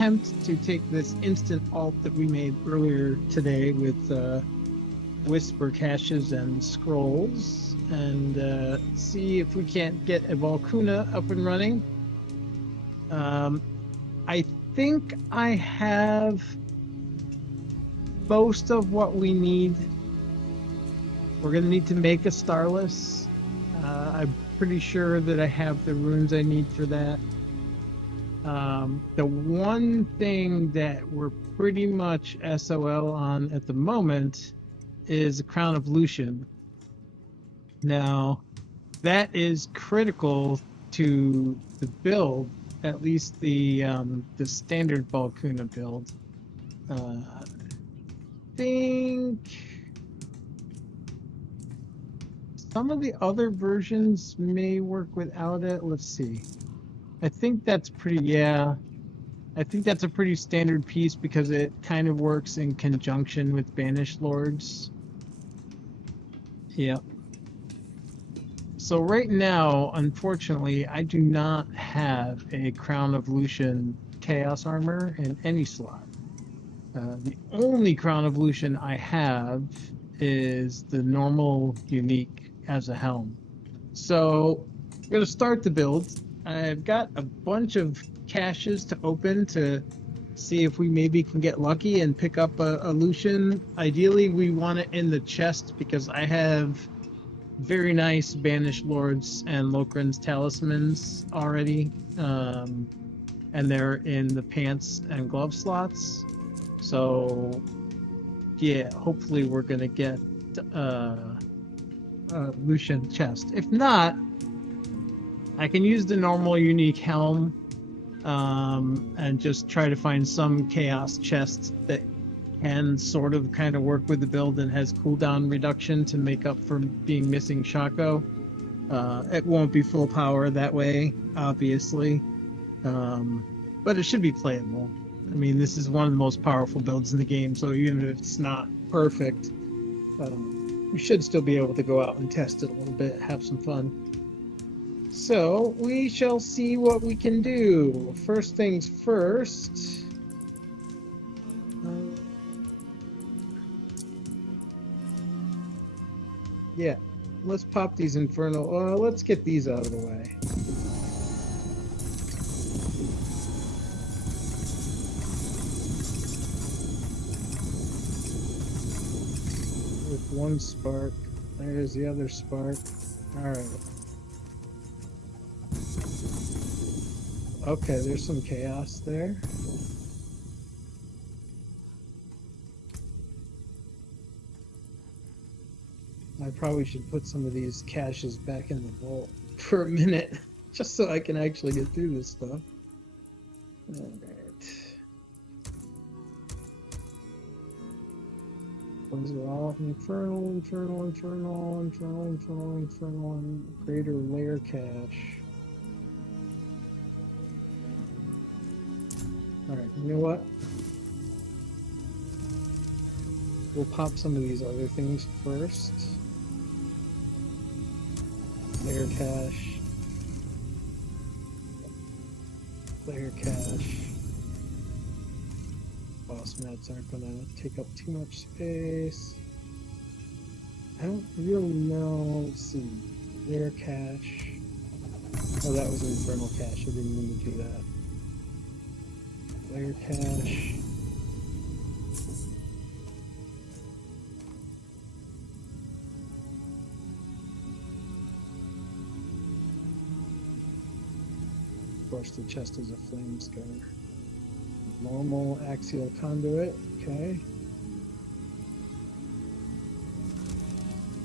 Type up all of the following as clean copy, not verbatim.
attempt to take this instant alt that we made earlier today with whisper caches and scrolls, and see if we can't get a Ballkuna up and running. I think I have most of what we need. We're going to need to make a Starless. I'm pretty sure that I have the runes I need for that. The one thing that we're pretty much SOL on at the moment is the Crown of Lucian. Now, that is critical to the build, at least the standard Ballkuna build. I think some of the other versions may work without it. Let's see. I think that's pretty, yeah. I think that's a pretty standard piece because it kind of works in conjunction with Banished Lords. Yep. So right now, unfortunately, I do not have a Crown of Lucian Chaos Armor in any slot. The only Crown of Lucian I have is the normal unique as a helm. So I'm going to start the build. I've got a bunch of caches to open to see if we maybe can get lucky and pick up a Lucian. Ideally, we want it in the chest because I have very nice Banished Lords and Lokran's talismans already, and they're in the pants and glove slots. So yeah, hopefully we're gonna get a Lucian chest. If not, I can use the normal unique helm, and just try to find some chaos chest that can sort of kind of work with the build and has cooldown reduction to make up for being missing Shako. It won't be full power that way, obviously, but it should be playable. I mean, this is one of the most powerful builds in the game, so even if it's not perfect, we should still be able to go out and test it a little bit, have some fun. So we shall see what we can do. First things first. Yeah, let's pop these infernal. Let's get these out of the way. With one spark, there's the other spark. All right. Okay, there's some chaos there. I probably should put some of these caches back in the vault for a minute, just so I can actually get through this stuff. Alright. Those are all infernal, and greater layer cache. Alright, you know what? We'll pop some of these other things first. Layer cache. Layer cache. Boss mats aren't going to take up too much space. I don't really know. Let's see. Layer cache. Oh, that was an infernal cache. I didn't mean to do that. Layer cache. Of course, the chest is a flame scar. Normal axial conduit, okay.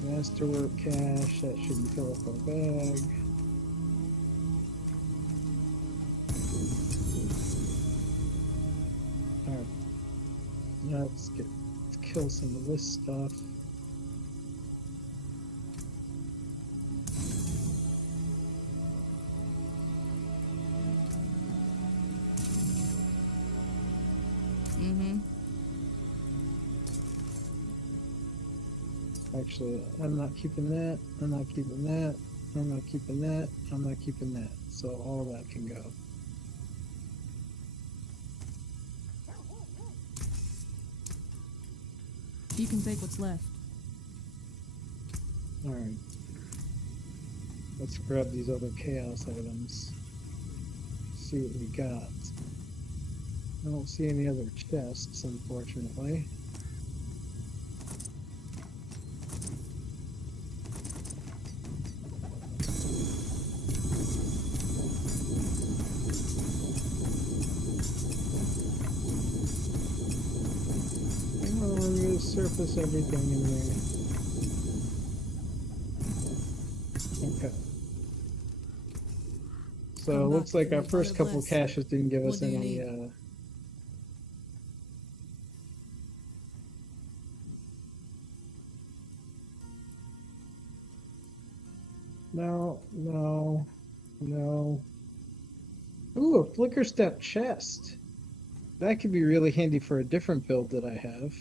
Masterwork cache, that should fill up our bag. Alright. Let's kill some of this stuff. Actually, I'm not keeping that, I'm not keeping that, I'm not keeping that, I'm not keeping that. So all of that can go. You can take what's left. Alright. Let's grab these other chaos items. See what we got. I don't see any other chests, unfortunately. I'm going to surface everything in there. Okay. So it looks like our first couple caches didn't give us any no. Ooh, a flicker step chest. That could be really handy for a different build that I have.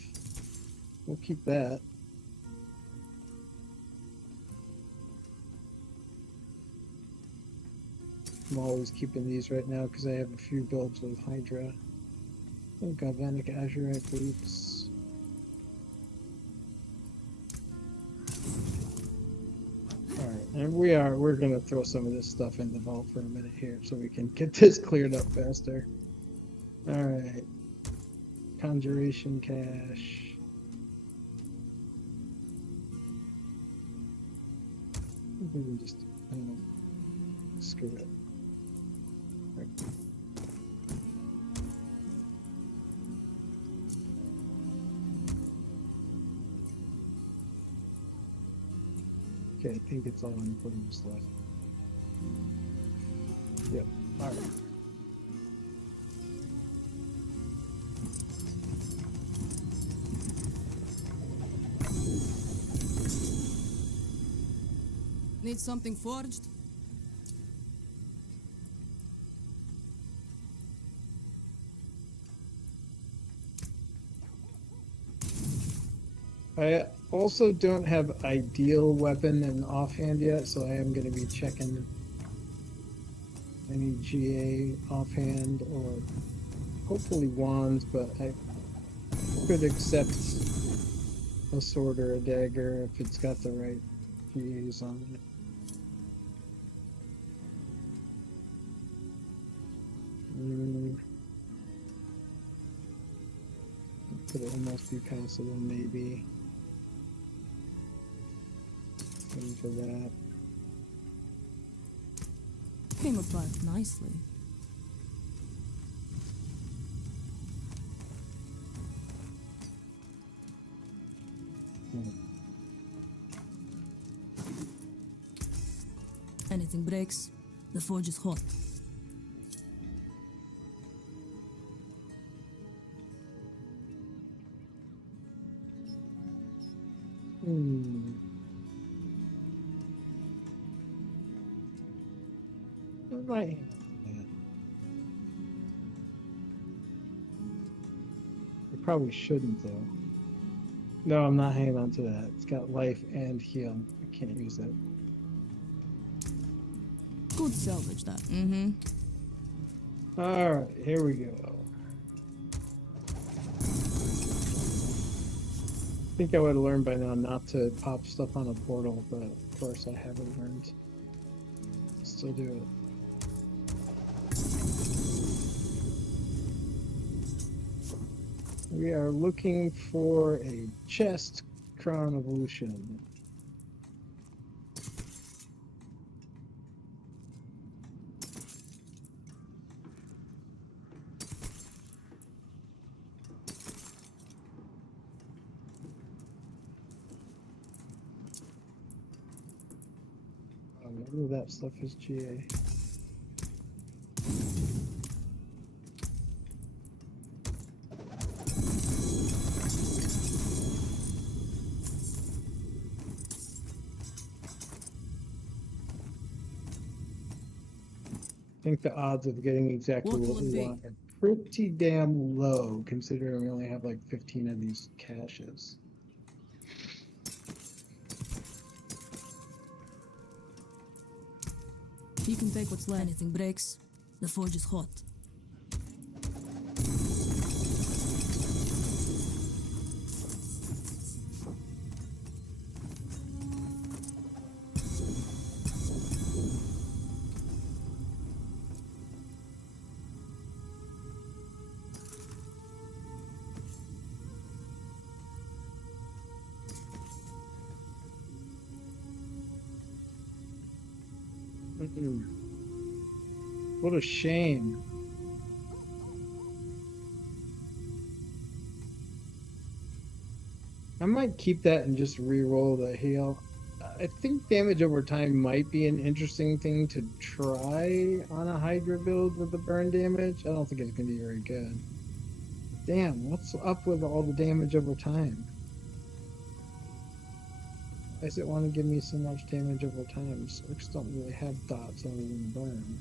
We'll keep that. I'm always keeping these right now because I have a few builds with Hydra. Oh, galvanic azurite boots. Alright, and we're gonna throw some of this stuff in the vault for a minute here so we can get this cleared up faster. Alright. Conjuration cache. We can just screw it. Right. Okay, I think it's all important stuff. Yep, alright. Need something forged? I also don't have ideal weapon and offhand yet, so I am going to be checking any GA offhand or hopefully wands, but I could accept a sword or a dagger if it's got the right GAs on it. Could almost be passable, maybe. For that. Came apart nicely. Anything breaks, the forge is hot. Right. I probably shouldn't though. No, I'm not hanging on to that. It's got life and heal. I can't use that. Good salvage that. Alright, here we go. I think I would have learned by now not to pop stuff on a portal, but of course I haven't learned. Still do it. We are looking for a chest, Crown of Lucian. None of that stuff is GA. I think the odds of getting exactly what we want are pretty damn low, considering we only have like 15 of these caches. You can take what's left. Anything breaks, the forge is hot. What a shame. I might keep that and just re-roll the heal. I think damage over time might be an interesting thing to try on a Hydra build with the burn damage. I don't think it's going to be very good. Damn, what's up with all the damage over time? Why does it want to give me so much damage over time? Orcs don't really have dots other than burn.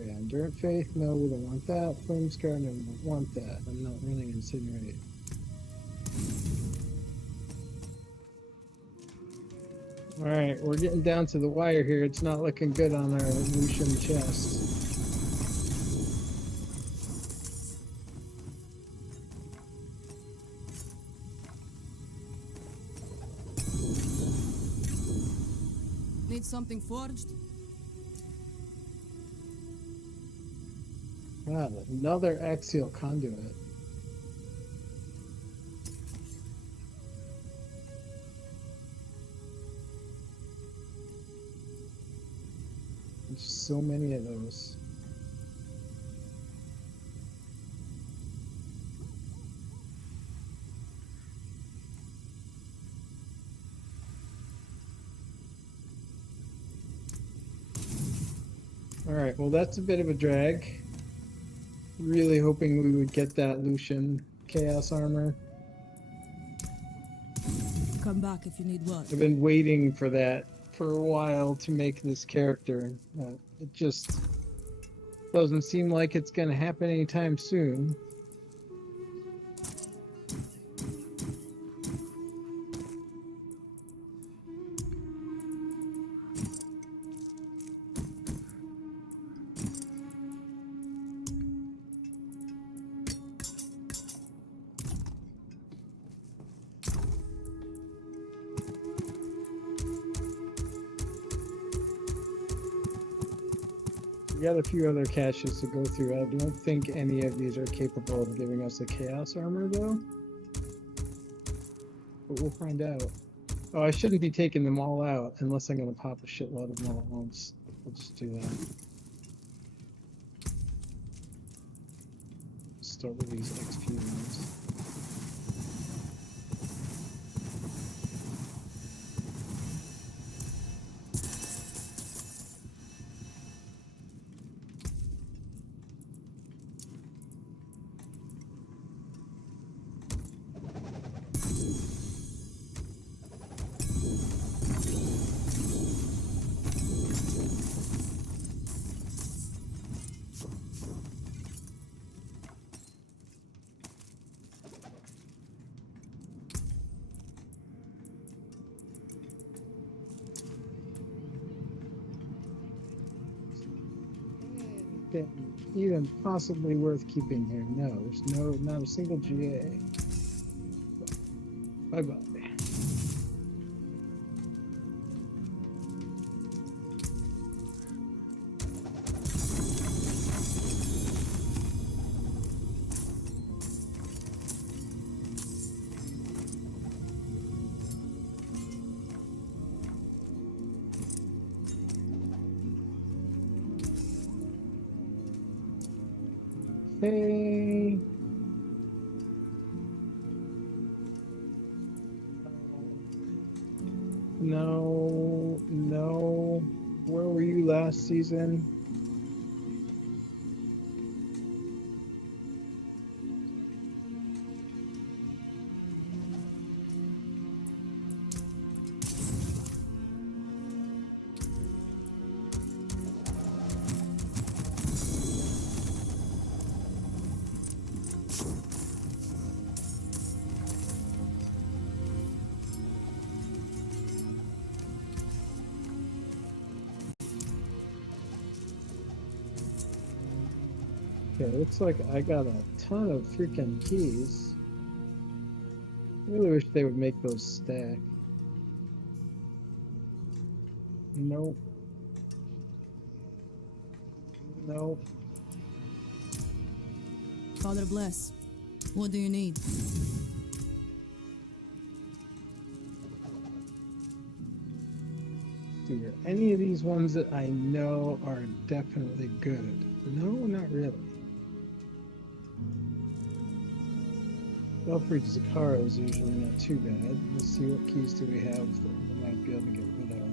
Yeah, Endurant Faith, no, we don't want that. Flame Scar, no, we don't want that. I'm not running Incinerate. Alright, we're getting down to the wire here. It's not looking good on our Lucian chest. Need something forged? God, another axial conduit. There's so many of those. Alright, well that's a bit of a drag. Really hoping we would get that Lucian Chaos Armor. Come back if you need work. I've been waiting for that for a while to make this character. It just doesn't seem like it's going to happen anytime soon. We got a few other caches to go through. I don't think any of these are capable of giving us a Chaos Armor, though. But we'll find out. Oh, I shouldn't be taking them all out unless I'm going to pop a shitload of them all at once. We'll just do that. Start with these XP ones. Even possibly worth keeping here. No, there's not a single GA. Bye bye. Hey. No, no. Where were you last season? Okay, looks like I got a ton of freaking keys. I really wish they would make those stack. Nope. Nope. Father bless. What do you need? Here. Any of these ones that I know are definitely good? No, not really. Belfry Zakara is usually not too bad. Let's see what keys do we have that we might be able to get rid of.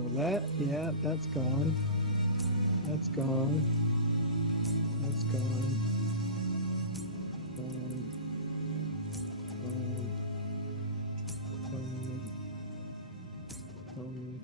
Well, that, yeah, that's gone. That's gone. That's gone. Gone. Gone. Gone. Gone.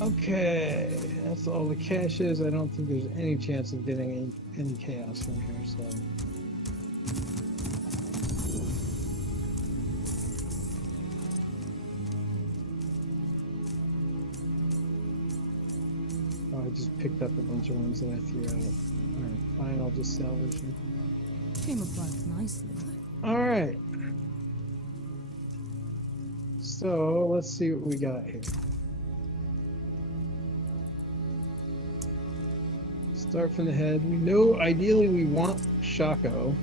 Okay, that's all the caches. I don't think there's any chance of getting any chaos from here, so. Oh, I just picked up a bunch of ones that I threw out. Alright, fine, I'll just salvage them. Came apart nicely. Alright. So, let's see what we got here. Start from the head. We know ideally we want Shako,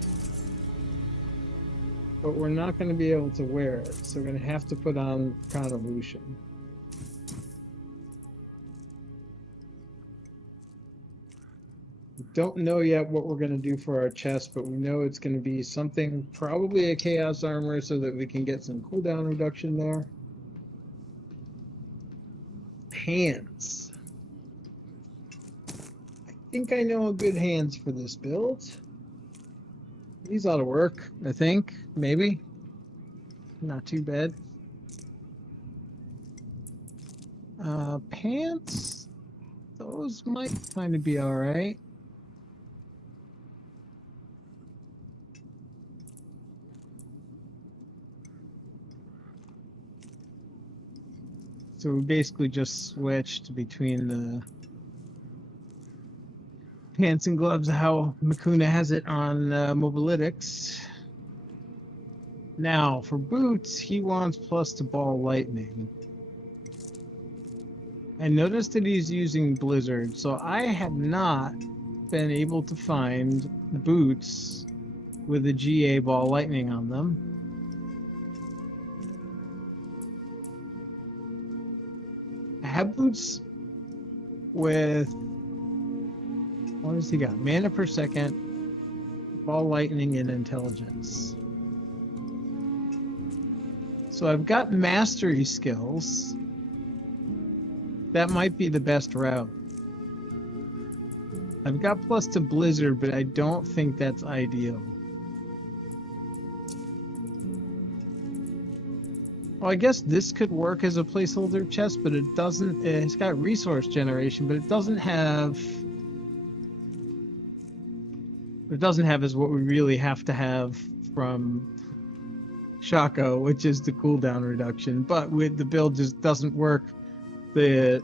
but we're not going to be able to wear it, so we're going to have to put on Crown of Lucian. We don't know yet what we're going to do for our chest, but we know it's going to be something, probably a Chaos Armor, so that we can get some cooldown reduction there. Hands. I think I know a good hands for this build. These ought to work, I think. Maybe. Not too bad. Pants? Those might kind of be alright. So we basically just switched between the pants and gloves, how Mekuna has it on Mobalytics. Now, for boots, he wants plus to ball lightning. I noticed that he's using Blizzard, so I have not been able to find boots with a GA ball lightning on them. I have boots with, what has he got? Mana per second, ball lightning, and intelligence. So I've got mastery skills. That might be the best route. I've got plus to Blizzard, but I don't think that's ideal. Well, I guess this could work as a placeholder chest, but it doesn't. It's got resource generation, but it doesn't have. What it doesn't have is what we really have to have from Shako, which is the cooldown reduction. But with the build just doesn't work. The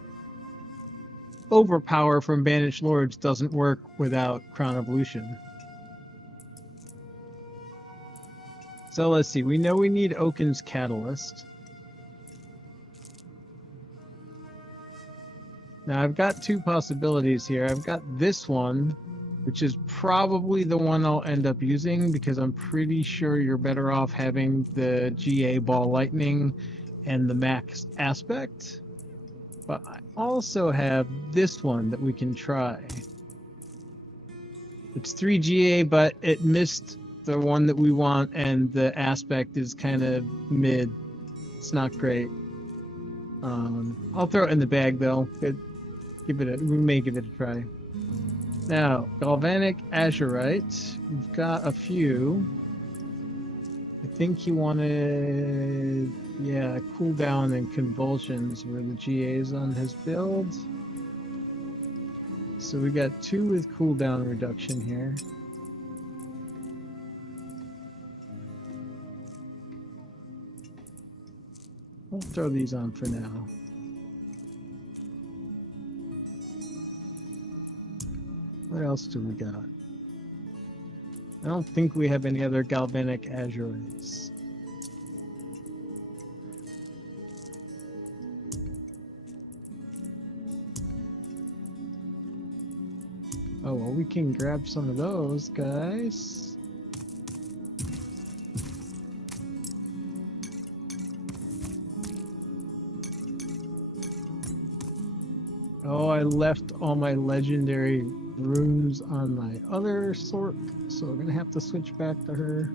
overpower from Banished Lords doesn't work without Crown of Lucian. So let's see. We know we need Oaken's Catalyst. Now I've got two possibilities here. I've got this one, which is probably the one I'll end up using because I'm pretty sure you're better off having the GA Ball Lightning and the max aspect. But I also have this one that we can try. It's 3 GA, but it missed the one that we want, and the aspect is kind of mid. It's not great. I'll throw it in the bag though. We may give it a try. Now, Galvanic Azurite. We've got a few. I think he wanted, yeah, cooldown and convulsions were the GAs on his build. So we got two with cooldown reduction here. I'll throw these on for now. What else do we got? I don't think we have any other galvanic azurites. Oh, well, we can grab some of those, guys. Oh, I left all my legendary runes on my other sort, so we're gonna have to switch back to her.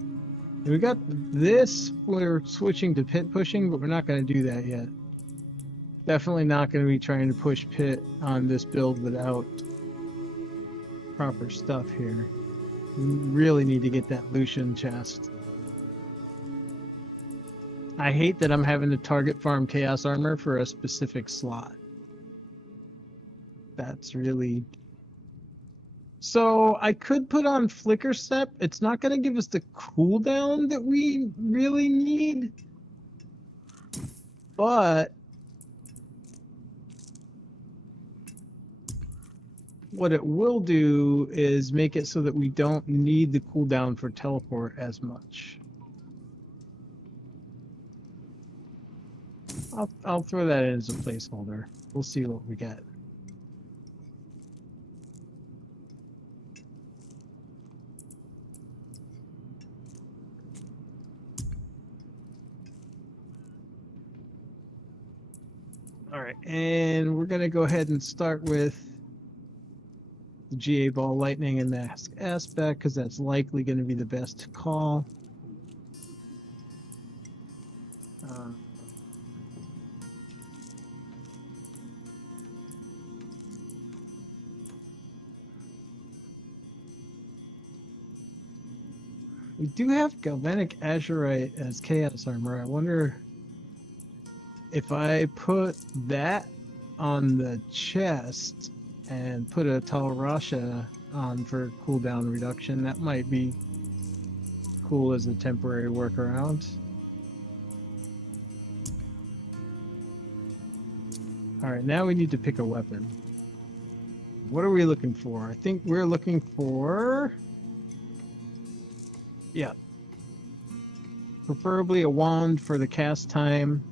And we got this, we're switching to pit pushing, but we're not gonna do that yet. Definitely not gonna be trying to push pit on this build without proper stuff here. We really need to get that Lucian chest. I hate that I'm having to target farm chaos armor for a specific slot. That's really... So I could put on Flicker Step. It's not going to give us the cooldown that we really need. But what it will do is make it so that we don't need the cooldown for teleport as much. I'll throw that in as a placeholder. We'll see what we get. All right, and we're gonna go ahead and start with the GA Ball Lightning and Mask Aspect because that's likely going to be the best call. We do have Galvanic Azurite as Chaos Armor. I wonder if I put that on the chest and put a Talrasha on for cooldown reduction, that might be cool as a temporary workaround. Alright, now we need to pick a weapon. What are we looking for? I think we're looking for... yeah. Preferably a wand for the cast time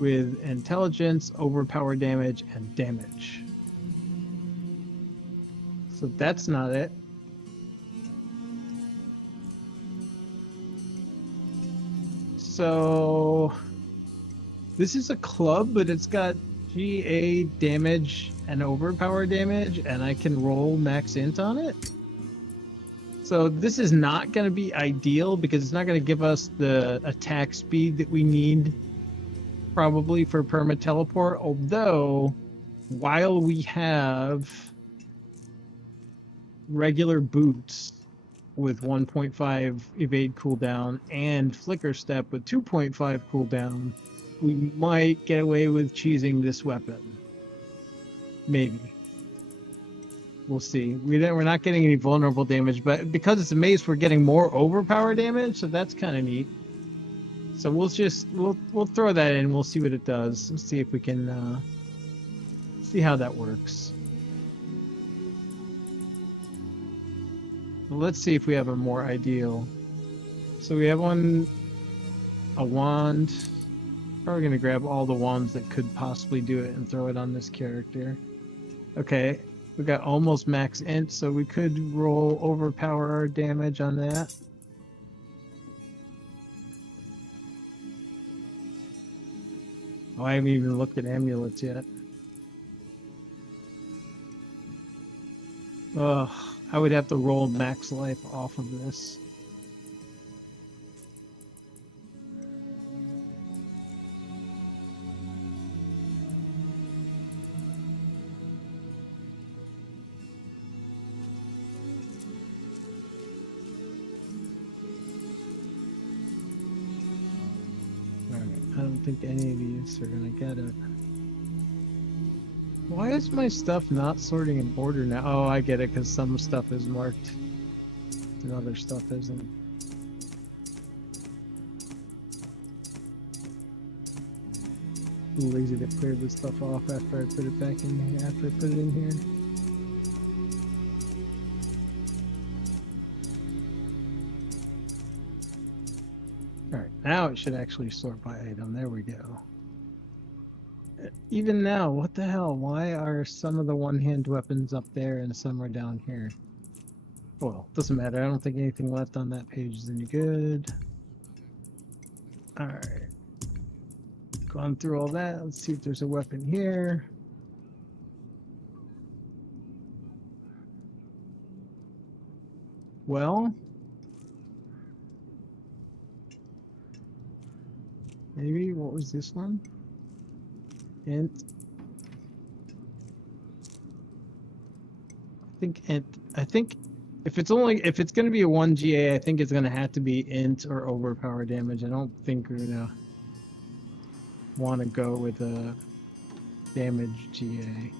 with intelligence, overpower damage, and damage. So that's not it. So this is a club, but it's got GA damage and overpower damage, and I can roll max int on it. So this is not going to be ideal because it's not going to give us the attack speed that we need probably for perma teleport, although while we have regular boots with 1.5 evade cooldown and flicker step with 2.5 cooldown, we might get away with cheesing this weapon. Maybe. We'll see. We're not getting any vulnerable damage, but because it's a mace, we're getting more overpower damage, so that's kind of neat. So we'll throw that in. We'll see what it does. Let's see if we can see how that works. Let's see if we have a more ideal. So we have a wand. Probably gonna grab all the wands that could possibly do it and throw it on this character. Okay, we got almost max int, so we could roll overpower damage on that. Oh, I haven't even looked at amulets yet. Ugh, I would have to roll max life off of this. I don't think any of these are gonna get it. Why is my stuff not sorting in order now? Oh, I get it, because some stuff is marked and other stuff isn't. I'm lazy to clear this stuff off after I put it back in here, after I put it in here. Alright, now it should actually sort by item. There we go. Even now, what the hell? Why are some of the one-hand weapons up there and some are down here? Well, doesn't matter. I don't think anything left on that page is any good. Alright. Gone through all that. Let's see if there's a weapon here. Well, maybe, what was this one? Int. I think if it's gonna be a 1 GA, I think it's gonna have to be int or overpower damage. I don't think we're gonna want to go with a damage GA.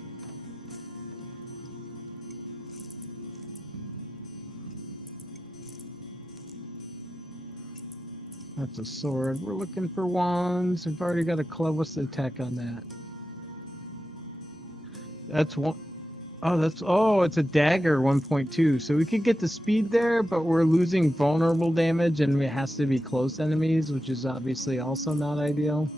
That's a sword. We're looking for wands. We've already got a club. What's the attack on that? That's one. Oh, it's a dagger 1.2. So we could get the speed there, but we're losing vulnerable damage and it has to be close enemies, which is obviously also not ideal.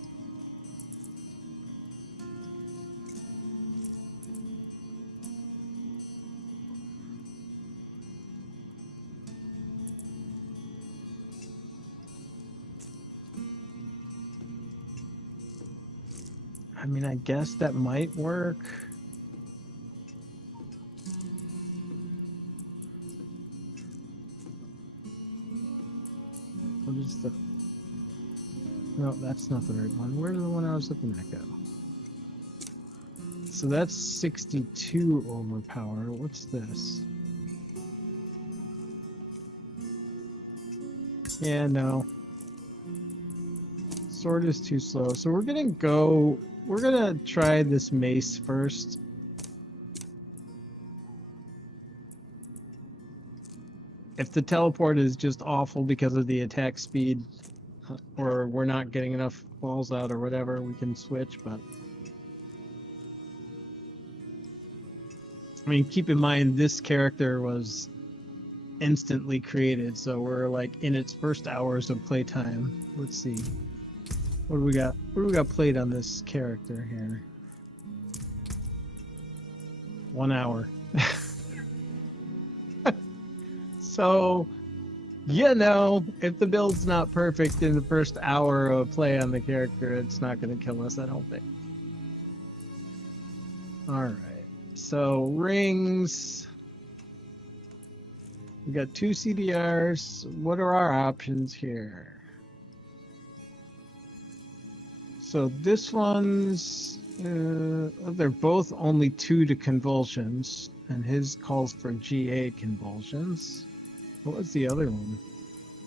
I mean, I guess that might work. What is the... No, that's not the right one. Where's the one I was looking at go? So that's 62 overpower. What's this? Yeah, no. Sword is too slow. So we're gonna try this mace first. If the teleport is just awful because of the attack speed, or we're not getting enough balls out or whatever, we can switch, but... I mean, keep in mind, this character was instantly created, so we're like in its first hours of playtime. Let's see. What do we got? What do we got played on this character here? 1 hour. So, you know, if the build's not perfect in the first hour of play on the character, it's not going to kill us, I don't think. Alright, so rings. We got 2 CDRs. What are our options here? So this one's, they're both only 2 to convulsions, and his calls for GA convulsions. What was the other one?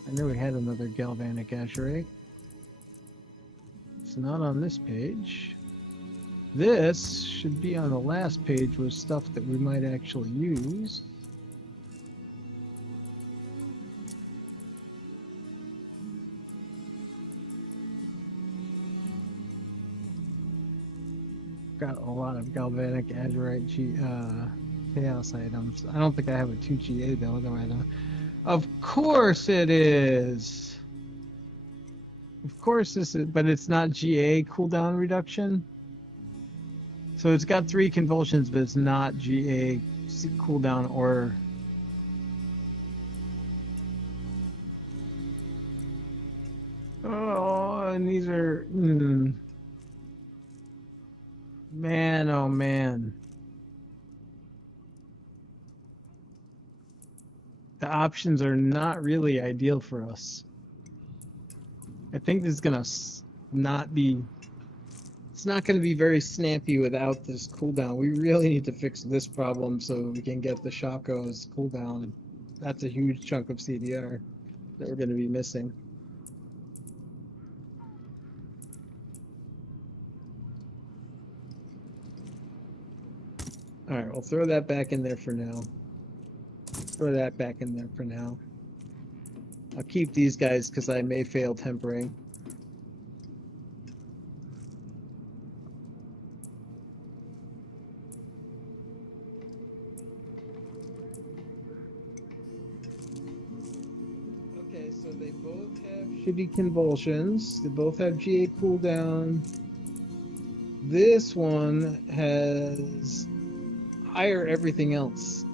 I know we had another galvanic azurite. It's not on this page. This should be on the last page with stuff that we might actually use. Got a lot of galvanic azurite chaos items. I don't think I have a 2 GA though, otherwise of course it is! Of course this is, but it's not GA cooldown reduction. So it's got 3 convulsions, but it's not GA cooldown or... Oh, and these are... Man, oh man. The options are not really ideal for us. I think this is gonna not be... It's not gonna be very snappy without this cooldown. We really need to fix this problem so we can get the Shako's cooldown. That's a huge chunk of CDR that we're gonna be missing. Alright, we'll throw that back in there for now. Throw that back in there for now. I'll keep these guys because I may fail tempering. so they both have shitty convulsions. They both have GA cooldown. This one has higher everything else.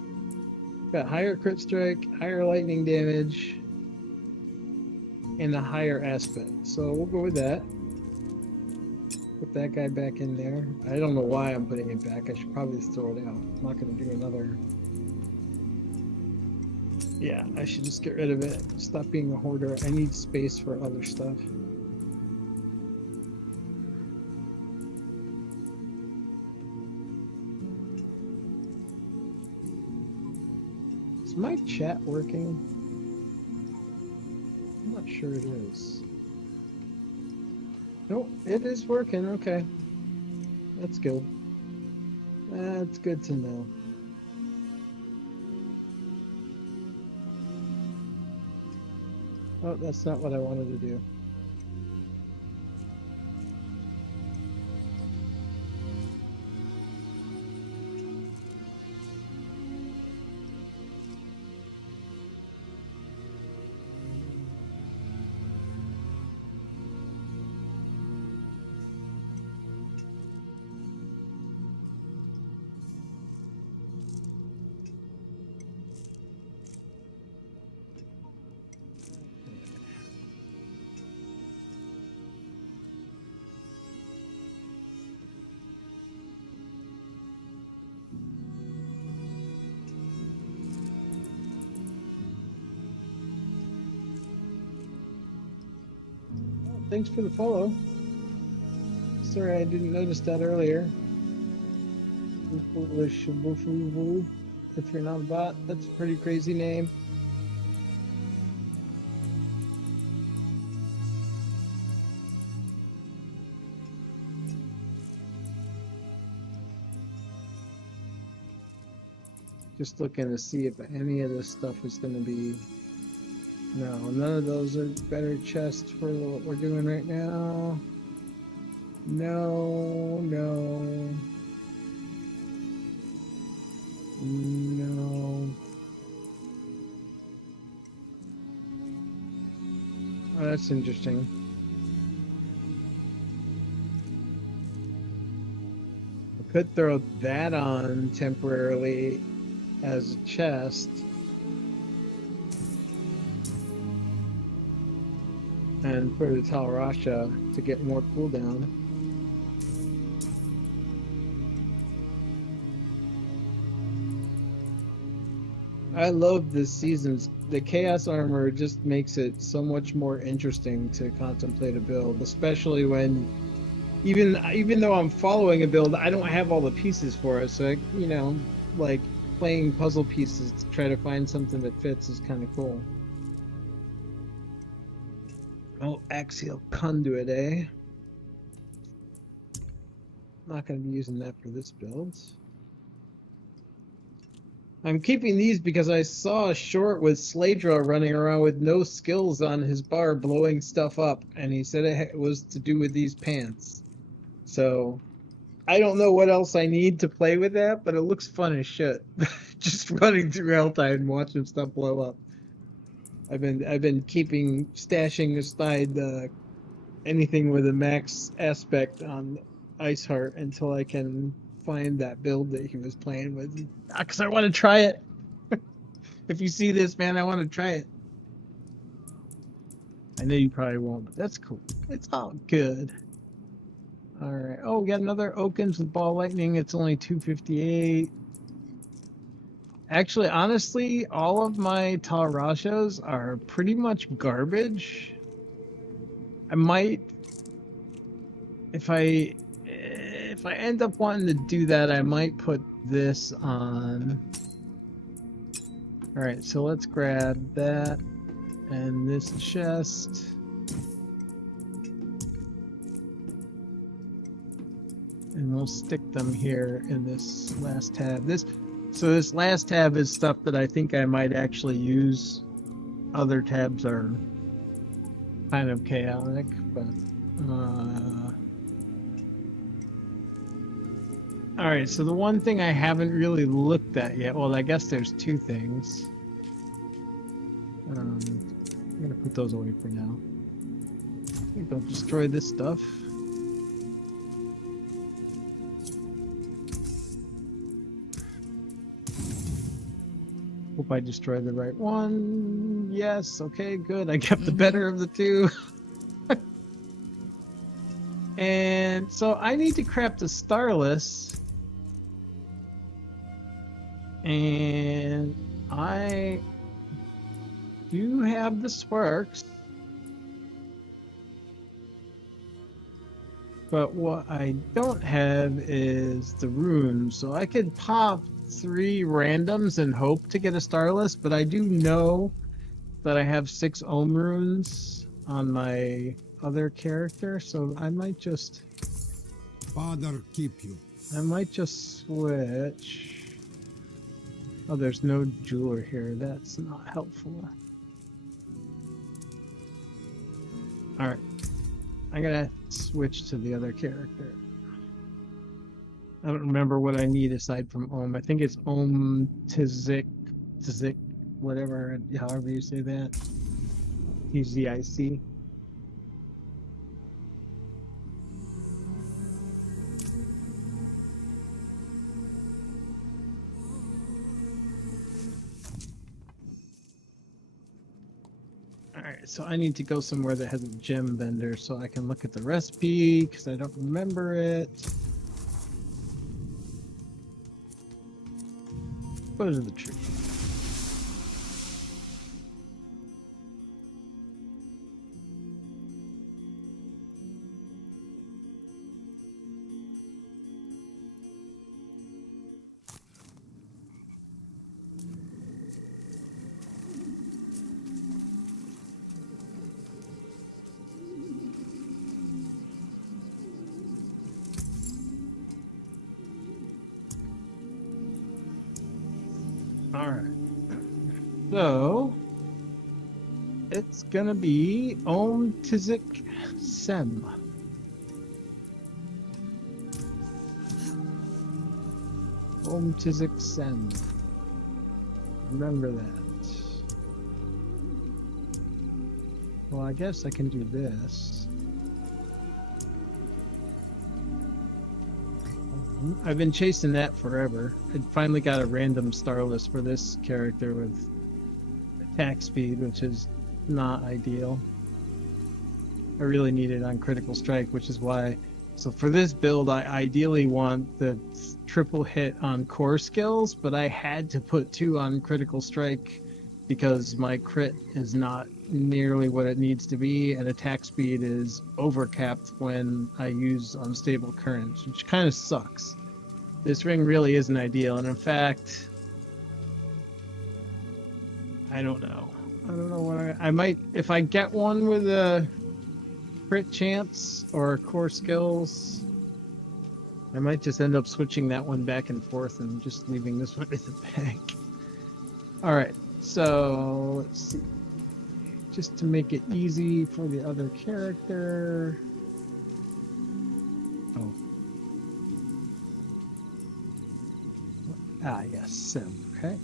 Got higher crit strike, higher lightning damage, and a higher aspect. So we'll go with that. Put that guy back in there. I don't know why I'm putting it back. I should probably just throw it out. I'm not going to do another. Yeah, I should just get rid of it. Stop being a hoarder. I need space for other stuff. Is my chat working? I'm not sure it is. Nope, it is working. Okay. That's good. That's good to know. Oh, that's not what I wanted to do. Thanks for the follow. Sorry, I didn't notice that earlier. If you're not a bot, that's a pretty crazy name. Just looking to see if any of this stuff is going to be... No, none of those are better chests for what we're doing right now. No, no. No. Oh, that's interesting. I could throw that on temporarily as a chest. And put a Talrasha to get more cooldown. I love this season's. The Chaos Armor just makes it so much more interesting to contemplate a build, especially when even though I'm following a build, I don't have all the pieces for it. So, you know, like playing puzzle pieces to try to find something that fits is kind of cool. Oh, axial conduit, eh? Not going to be using that for this build. I'm keeping these because I saw a short with Sladra running around with no skills on his bar blowing stuff up, and he said it was to do with these pants. So, I don't know what else I need to play with that, but it looks fun as shit. Just running through Altai and watching stuff blow up. I've been stashing aside anything with a max aspect on Iceheart until I can find that build that he was playing with. Because I want to try it. If you see this, man, I want to try it. I know you probably won't, but that's cool. It's all good. All right. Oh, we got another Okins with Ball Lightning. It's only 258. Actually, honestly, all of my Talrashas are pretty much garbage. I might, if I end up wanting to do that, I might put this on. All right, so let's grab that and this chest. And we'll stick them here in this last tab. So this last tab is stuff that I think I might actually use. Other tabs are kind of chaotic, but all right, so the one thing I haven't really looked at yet, well, I guess there's two things. I'm gonna put those away for now. I think I'll destroy this stuff. Hope I destroyed the right one. Yes, okay, good. I kept the better of the two. And so I need to craft a Starless. And I do have the sparks. But what I don't have is the runes. So I could pop 3 randoms and hope to get a Starless, but I do know that I have 6 Ohm runes on my other character, so I might just Father keep you. switch. Oh, there's no jeweler here. That's not helpful. All right. I'm gonna switch to the other character. I don't remember what I need aside from Ohm. I think it's Ohm Tzik, whatever, however you say that. TZIC. Alright, so I need to go somewhere that has a gem vendor so I can look at the recipe because I don't remember it. Go to the tree. Alright. So it's gonna be Om Tzik Sem. Om Tzik Sem. Remember that. Well, I guess I can do this. I've been chasing that forever. I finally got a random Starless for this character with attack speed, which is not ideal. I really need it on critical strike, which is why. So for this build, I ideally want the triple hit on core skills, but I had to put 2 on critical strike because my crit is not nearly what it needs to be, and attack speed is overcapped when I use unstable currents, which kind of sucks. This ring really isn't ideal, and in fact, I don't know. I don't know what I might, if I get one with a crit chance or core skills, I might just end up switching that one back and forth and just leaving this one in the bank. All right, so let's see. Just to make it easy for the other character. Oh. Ah, yes, Sim. Okay.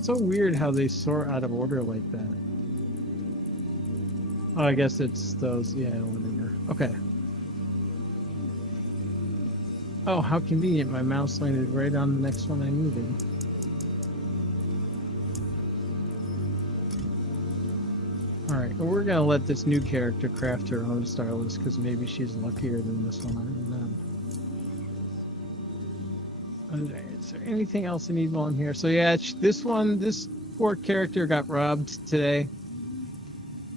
So weird how they sort out of order like that. Oh, I guess it's those, yeah, whatever. Okay. Oh, how convenient. My mouse landed right on the next one I needed. Alright, well, we're gonna let this new character craft her own Starless because maybe she's luckier than this one. I don't know. Okay, is there anything else I need on here? So yeah, this poor character got robbed today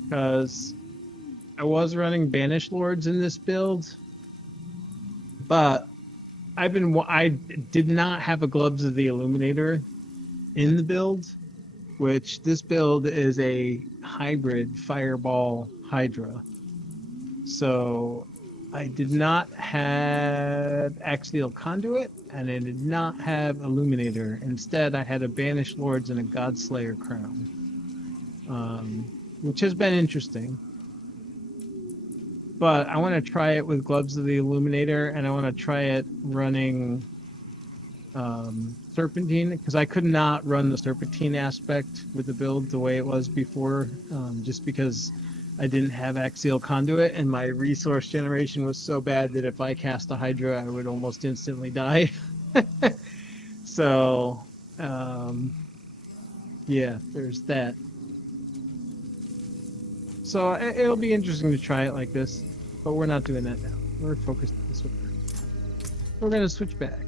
because I was running Banished Lords in this build, but I did not have a Gloves of the Illuminator in the build, which this build is a hybrid Fireball Hydra. So I did not have Axial Conduit, and I did not have Illuminator. Instead, I had a Banished Lords and a Godslayer Crown. which has been interesting. But I want to try it with Gloves of the Illuminator, and I want to try it running Serpentine, because I could not run the Serpentine aspect with the build the way it was before, just because I didn't have Axial Conduit, and my resource generation was so bad that if I cast a Hydra, I would almost instantly die. So, yeah, there's that. So it'll be interesting to try it like this, but we're not doing that now. We're focused on this one. We're going to switch back.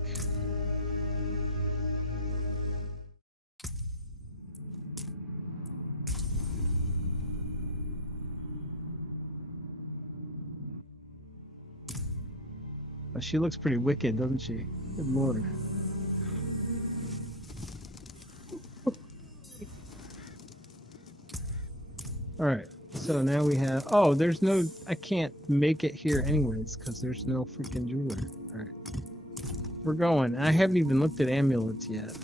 Oh, she looks pretty wicked, doesn't she? Good lord. All right. So now we have, oh, there's no, I can't make it here anyways because there's no freaking jeweler. All right. We're going. I haven't even looked at amulets yet.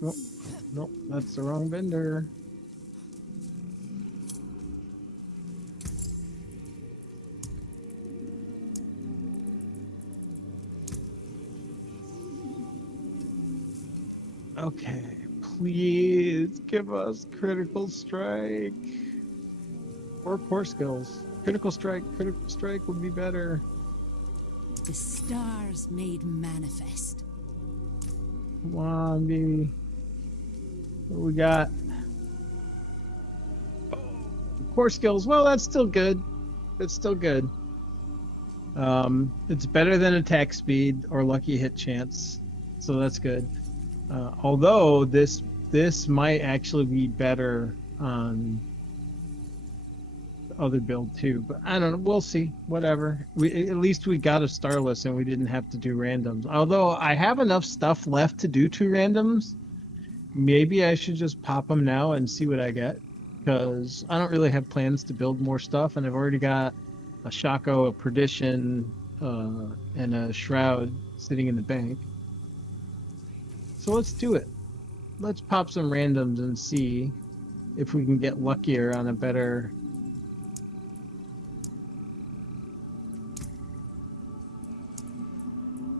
Nope. Nope, that's the wrong vendor. Okay, please give us critical strike or core skills. Critical strike would be better. The stars made manifest. Come on, baby. What we got? Oh, core skills. Well, that's still good. It's still good. It's better than attack speed or lucky hit chance, so that's good. Although this might actually be better on the other build too, but I don't know. We'll see. Whatever. At least we got a starless and we didn't have to do randoms. Although I have enough stuff left to do 2 randoms. Maybe I should just pop them now and see what I get, because I don't really have plans to build more stuff, and I've already got a Shako, a Perdition, and a Shroud sitting in the bank. So let's do it. Let's pop some randoms and see if we can get luckier on a better...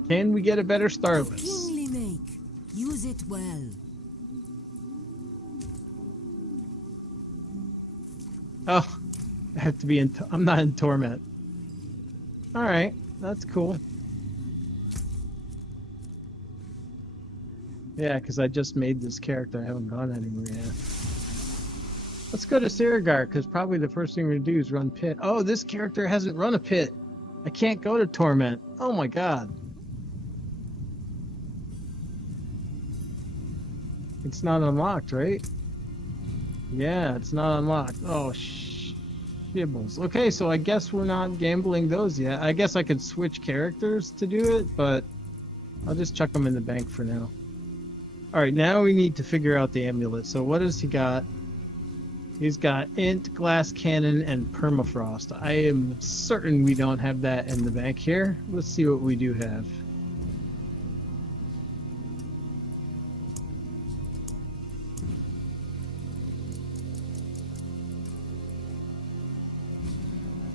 Can we get a better Starless? Kingly make. Use it well. Oh, I have to be in... I'm not in Torment. Alright, that's cool. Yeah, because I just made this character. I haven't gone anywhere yet. Let's go to Saragar, because probably the first thing we're going to do is run Pit. Oh, this character hasn't run a Pit. I can't go to Torment. Oh my god. It's not unlocked, right? Yeah, it's not unlocked. Oh, shibbles. Okay, so I guess we're not gambling those yet. I guess I could switch characters to do it, but I'll just chuck them in the bank for now. Alright, now we need to figure out the amulet. So what has he got? He's got Int, Glass Cannon, and Permafrost. I am certain we don't have that in the bank here. Let's see what we do have.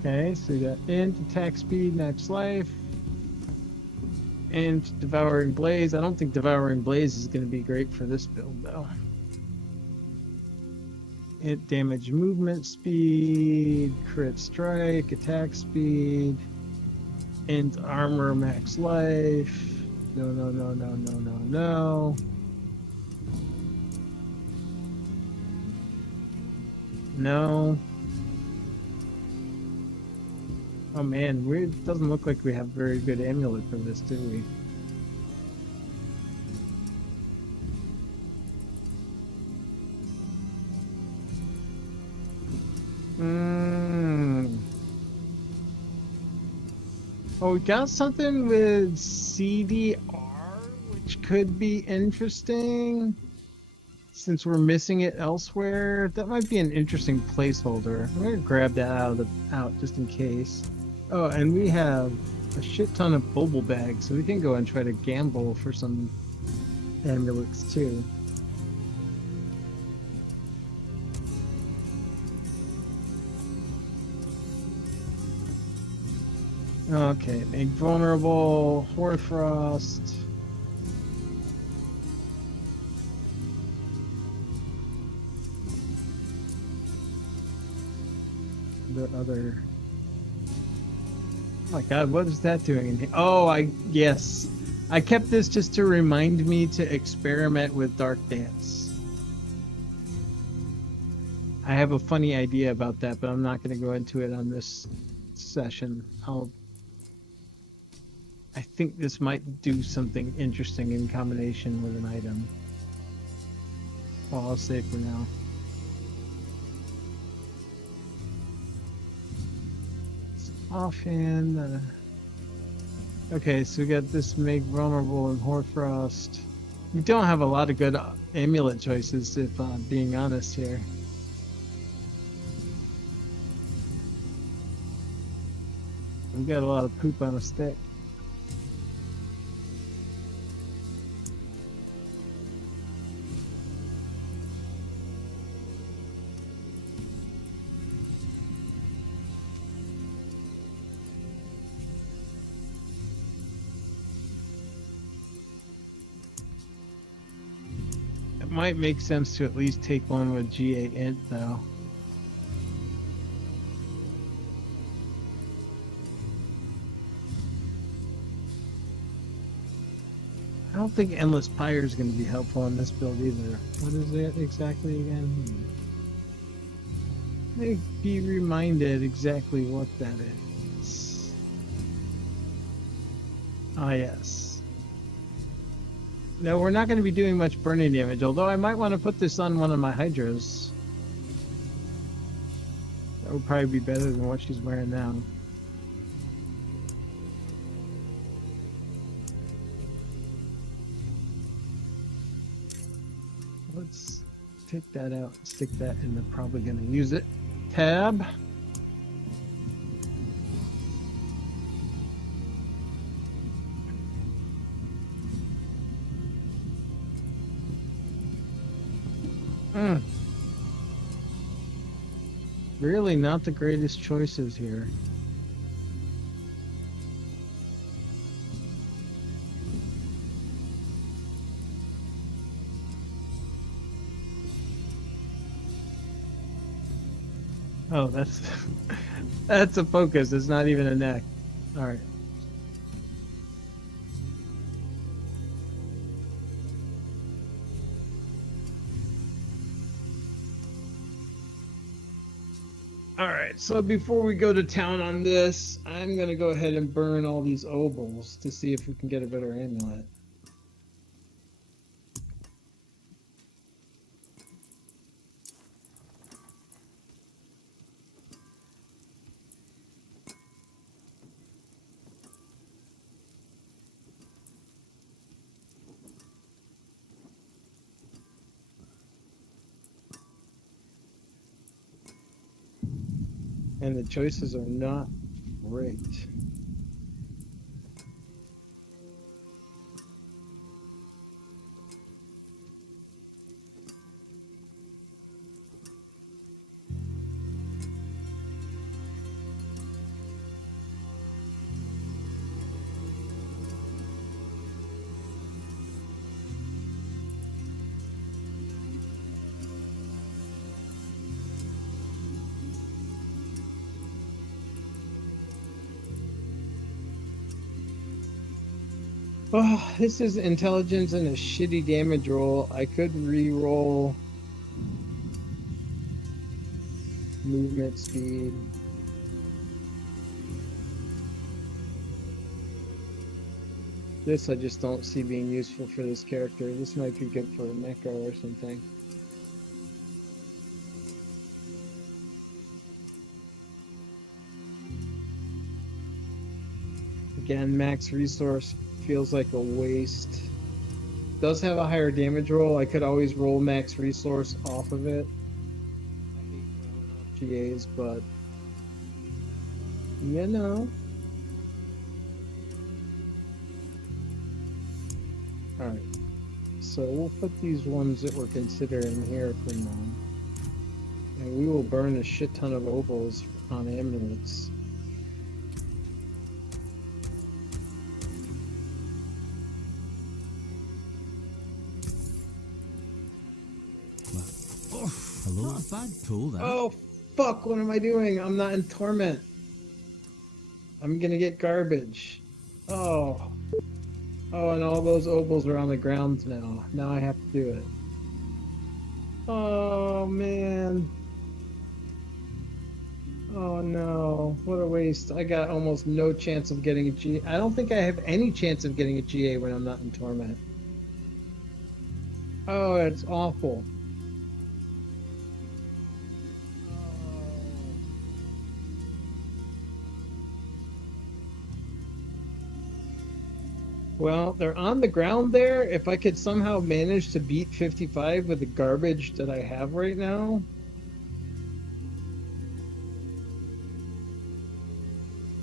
Okay, so we got Int, Attack Speed, Max Life, and Devouring Blaze. I don't think Devouring Blaze is going to be great for this build, though. Int, Damage Movement Speed, Crit Strike, Attack Speed, Int, Armor, Max Life. No, no, no, no, no, no, no. No. Oh man, it doesn't look like we have very good amulet for this, do we? Oh, we got something with CDR, which could be interesting. Since we're missing it elsewhere, that might be an interesting placeholder. I'm gonna grab that out just in case. Oh, and we have a shit ton of bubble bags, so we can go and try to gamble for some amulets too. Okay, make vulnerable, hoarfrost. The other. Oh my God, what is that doing in here? Oh, yes. I kept this just to remind me to experiment with Dark Dance. I have a funny idea about that, but I'm not going to go into it on this session. I think this might do something interesting in combination with an item. Well, I'll say for now. It's offhand. Okay, so we got this make vulnerable and Hoarfrost. We don't have a lot of good amulet choices, if I'm being honest here. We got a lot of poop on a stick. It might make sense to at least take one with GA int though. I don't think Endless Pyre is going to be helpful in this build either. What is it exactly again? Let me be reminded exactly what that is. Ah, yes. No, we're not going to be doing much burning damage, although I might want to put this on one of my Hydras. That would probably be better than what she's wearing now. Let's take that out and stick that in the probably going to use it tab. Really not the greatest choices here. Oh, that's that's a focus. It's not even a neck. All right. All right. So before we go to town on this, I'm gonna go ahead and burn all these obols to see if we can get a better amulet. And the choices are not great. Oh, this is intelligence and a shitty damage roll. I could re-roll movement speed. This I just don't see being useful for this character. This might be good for a mecha or something. Again, max resource feels like a waste. Does have a higher damage roll. I could always roll max resource off of it. I hate rolling off GAs, but you know. Alright. So we'll put these ones that we're considering here for now. And we will burn a shit ton of opals on amulets. Hello? Not a bad pull, that. Oh, fuck, what am I doing? I'm not in torment. I'm gonna get garbage. Oh. Oh, and all those opals are on the ground now. Now I have to do it. Oh, man. Oh, no. What a waste. I got almost no chance of getting a GA. I don't think I have any chance of getting a GA when I'm not in torment. Oh, it's awful. Well, they're on the ground there. If I could somehow manage to beat 55 with the garbage that I have right now.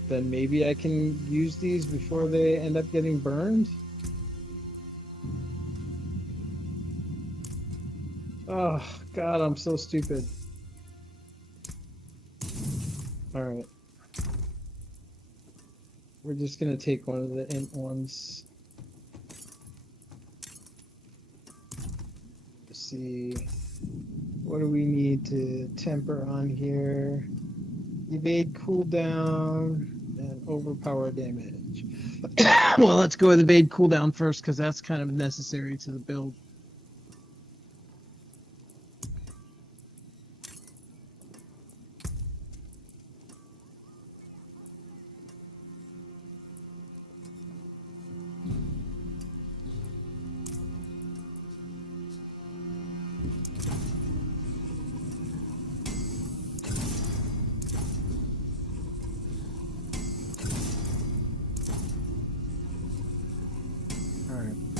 Then maybe I can use these before they end up getting burned. Oh, God, I'm so stupid. Alright. We're just gonna take one of the int ones. Let's see. What do we need to temper on here? Evade cooldown and overpower damage. Well, let's go with evade cooldown first because that's kind of necessary to the build.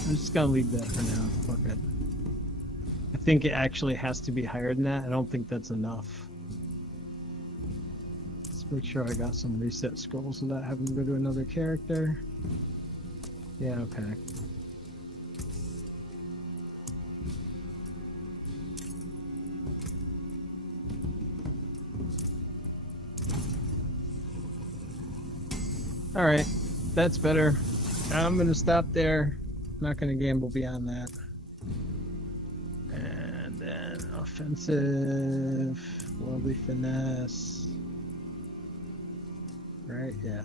I'm just gonna leave that for now. Fuck it. I think it actually has to be higher than that. I don't think that's enough. Let's make sure I got some reset scrolls without having to go to another character. Yeah, okay. Alright, that's better. I'm gonna stop there. Not going to gamble beyond that. And then offensive, worldly finesse. Right, yeah.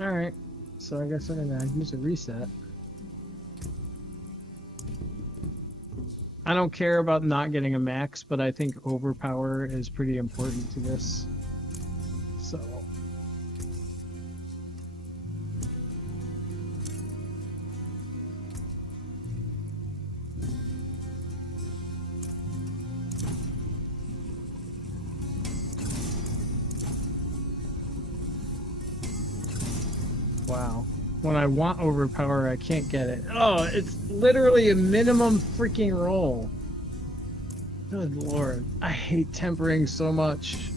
Alright, so I guess I'm gonna use a reset. I don't care about not getting a max, but I think overpower is pretty important to this. So... Wow. When I want overpower, I can't get it. Oh, it's literally a minimum freaking roll. Good lord. I hate tempering so much.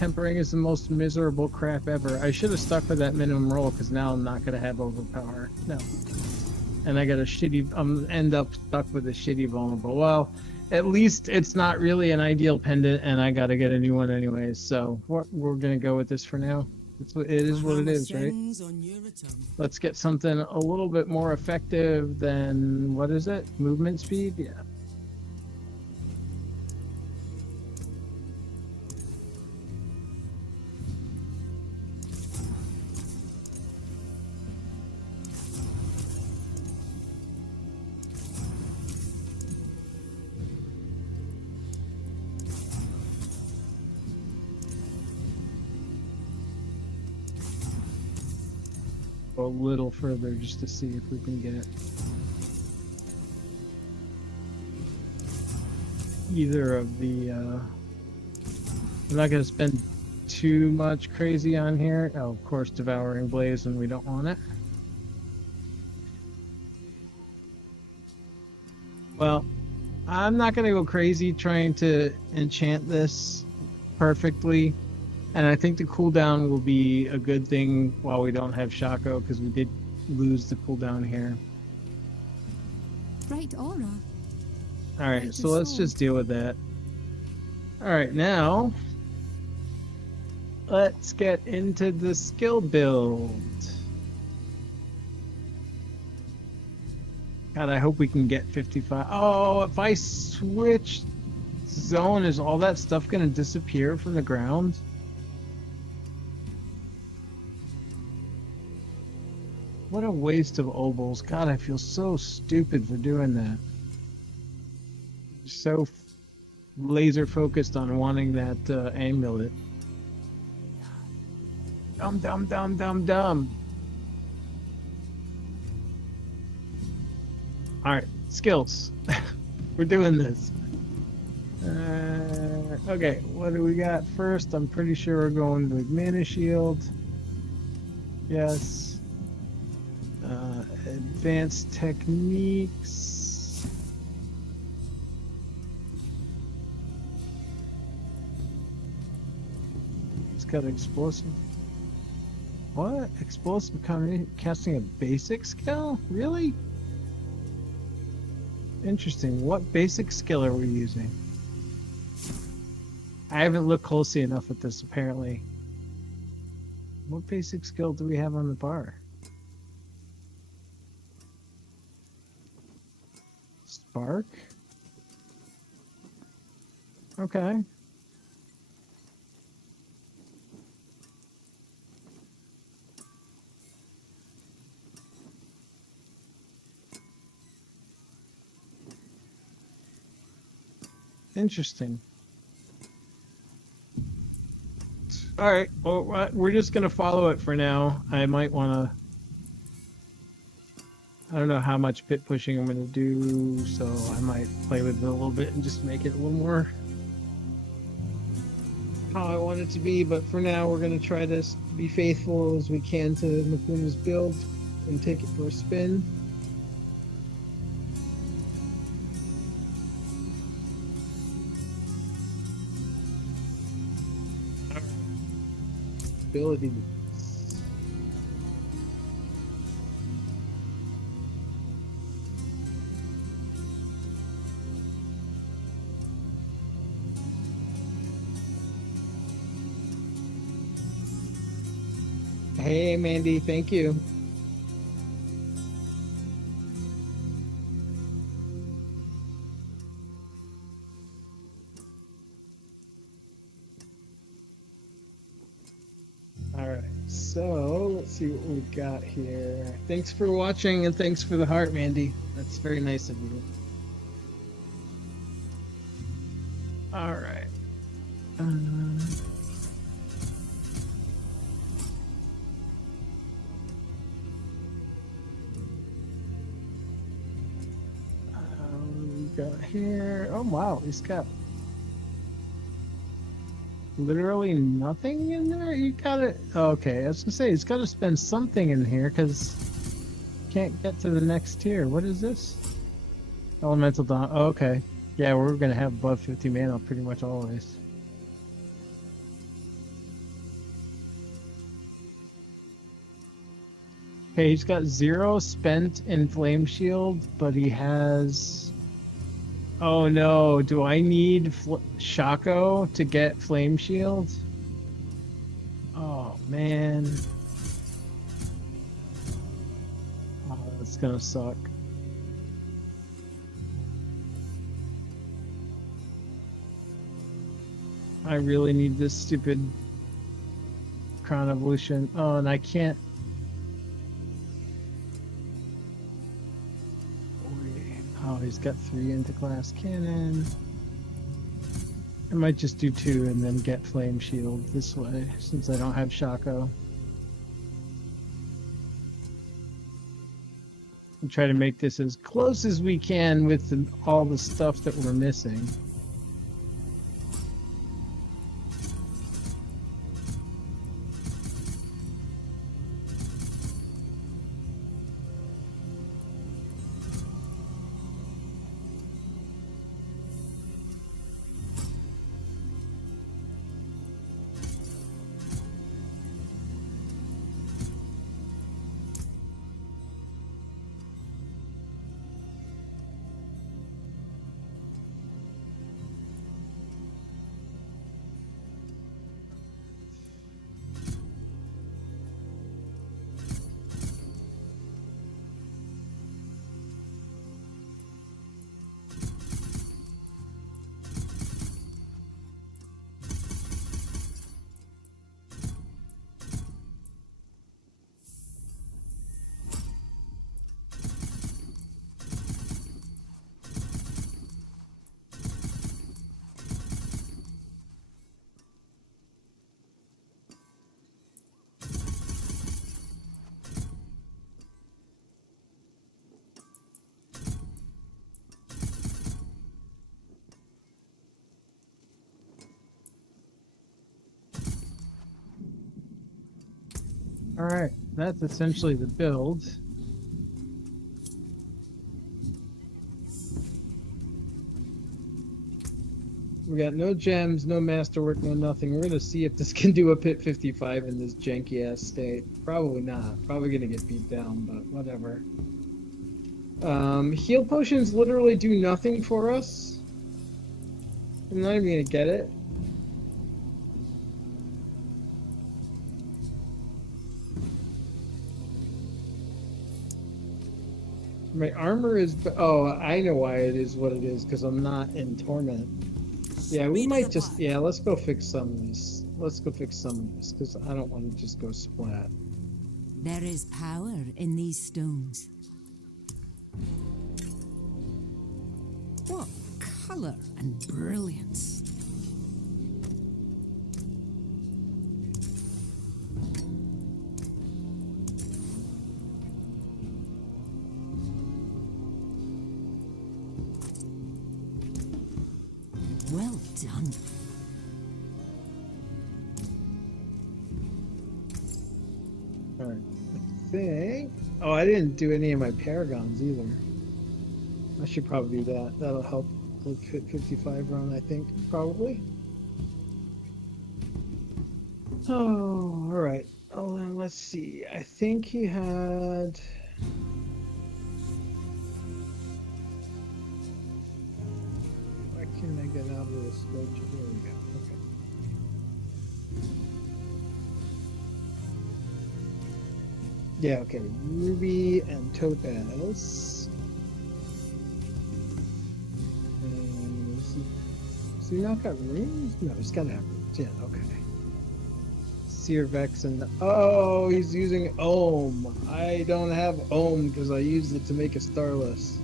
Tempering is the most miserable crap ever. I should have stuck with that minimum roll because now I'm not going to have overpower. No. And I got a shitty... end up stuck with a shitty vulnerable. Well, at least it's not really an ideal pendant and I got to get a new one anyways. So we're going to go with this for now. It is what it is, right? Let's get something a little bit more effective than, what is it? Movement speed? Yeah. go a little further just to see if we can get either of the. I'm not going to spend too much crazy on here. Oh, of course, Devouring Blaze, and we don't want it. Well, I'm not going to go crazy trying to enchant this perfectly. And I think the cooldown will be a good thing while we don't have Shako, because we did lose the cooldown here. Bright aura. Alright, so let's just deal with that. Alright, now let's get into the skill build. God, I hope we can get 55. Oh, if I switch zone, is all that stuff going to disappear from the ground? What a waste of obols. God, I feel so stupid for doing that. So laser focused on wanting that amulet. Dumb. Alright, skills. We're doing this. Okay, what do we got first? I'm pretty sure we're going with Mana Shield. Yes. Advanced techniques. It's got explosive. What? Explosive casting a basic skill? Really? Interesting. What basic skill are we using? I haven't looked closely enough at this, apparently. What basic skill do we have on the bar? Spark? Okay. Interesting. Alright, well, we're just going to follow it for now. I might want to... I don't know how much pit pushing I'm going to do, so I might play with it a little bit and just make it a little more how I want it to be. But for now, we're going to try to be faithful as we can to Mekuna's build and take it for a spin. Abilities. Hey, Mandy, thank you. Alright, so let's see what we've got here. Thanks for watching and thanks for the heart, Mandy. That's very nice of you. Alright. We've got here. Oh wow, he's got literally nothing in there. You gotta. Okay, I was gonna say he's got to spend something in here because can't get to the next tier. What is this? Elemental Dawn. Oh, okay. Yeah, we're gonna have above 50 mana pretty much always. Okay, he's got 0 spent in Flame Shield, but he has... Oh no, do I need Shako to get Flame Shield? Oh man. Oh, that's gonna suck. I really need this stupid Crown of Lucian. Oh, and I can't... Oh, he's got 3 into glass cannon. I might just do 2 and then get Flame Shield this way, since I don't have Shako. and try to make this as close as we can with all the stuff that we're missing. All right, that's essentially the build. We got no gems, no masterwork, no nothing. We're gonna see if this can do a pit 55 in this janky ass state. Probably not. Probably gonna get beat down, but whatever. Heal potions literally do nothing for us. I'm not even gonna get it. My armor is... Oh, I know why it is what it is, because I'm not in Torment. Yeah, we might just... Yeah, let's go fix some of this. Let's go fix some of this, because I don't want to just go splat. There is power in these stones. What color and brilliance. Well done. Alright, I think... Oh, I didn't do any of my paragons either. I should probably do that. That'll help with 55 run, I think, probably. Oh, alright. Oh, let's see. I think he had... Why can't I get out of this spreadsheet? There we go. Okay. Yeah, okay. Ruby and Topaz. And does he not got runes? No, he's gotta have runes. Yeah, okay. Seer Vex and... Oh, he's using Ohm. I don't have Ohm because I used it to make a Starless.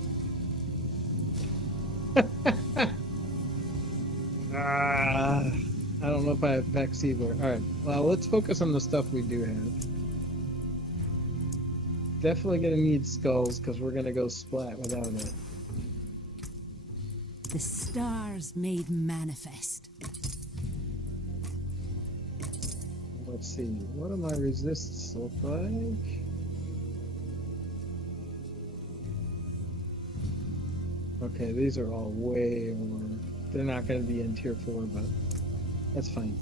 I don't know if I have Vex either. Alright, well, let's focus on the stuff we do have. Definitely gonna need skulls because we're gonna go splat without it. The stars made manifest. Let's see, what do my resists look like? Okay, these are all way over. They're not gonna be in tier 4, but that's fine.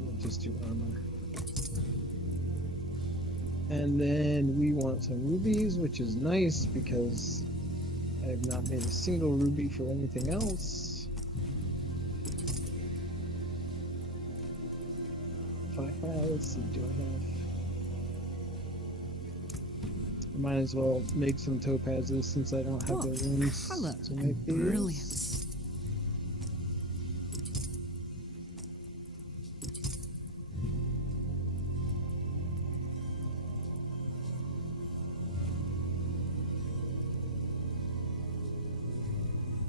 We'll just do armor. And then we want some rubies, which is nice because I have not made a single ruby for anything else. If I have, let's see, do I have? I might as well make some topazes since I don't have the runes Color to make and these. brilliance.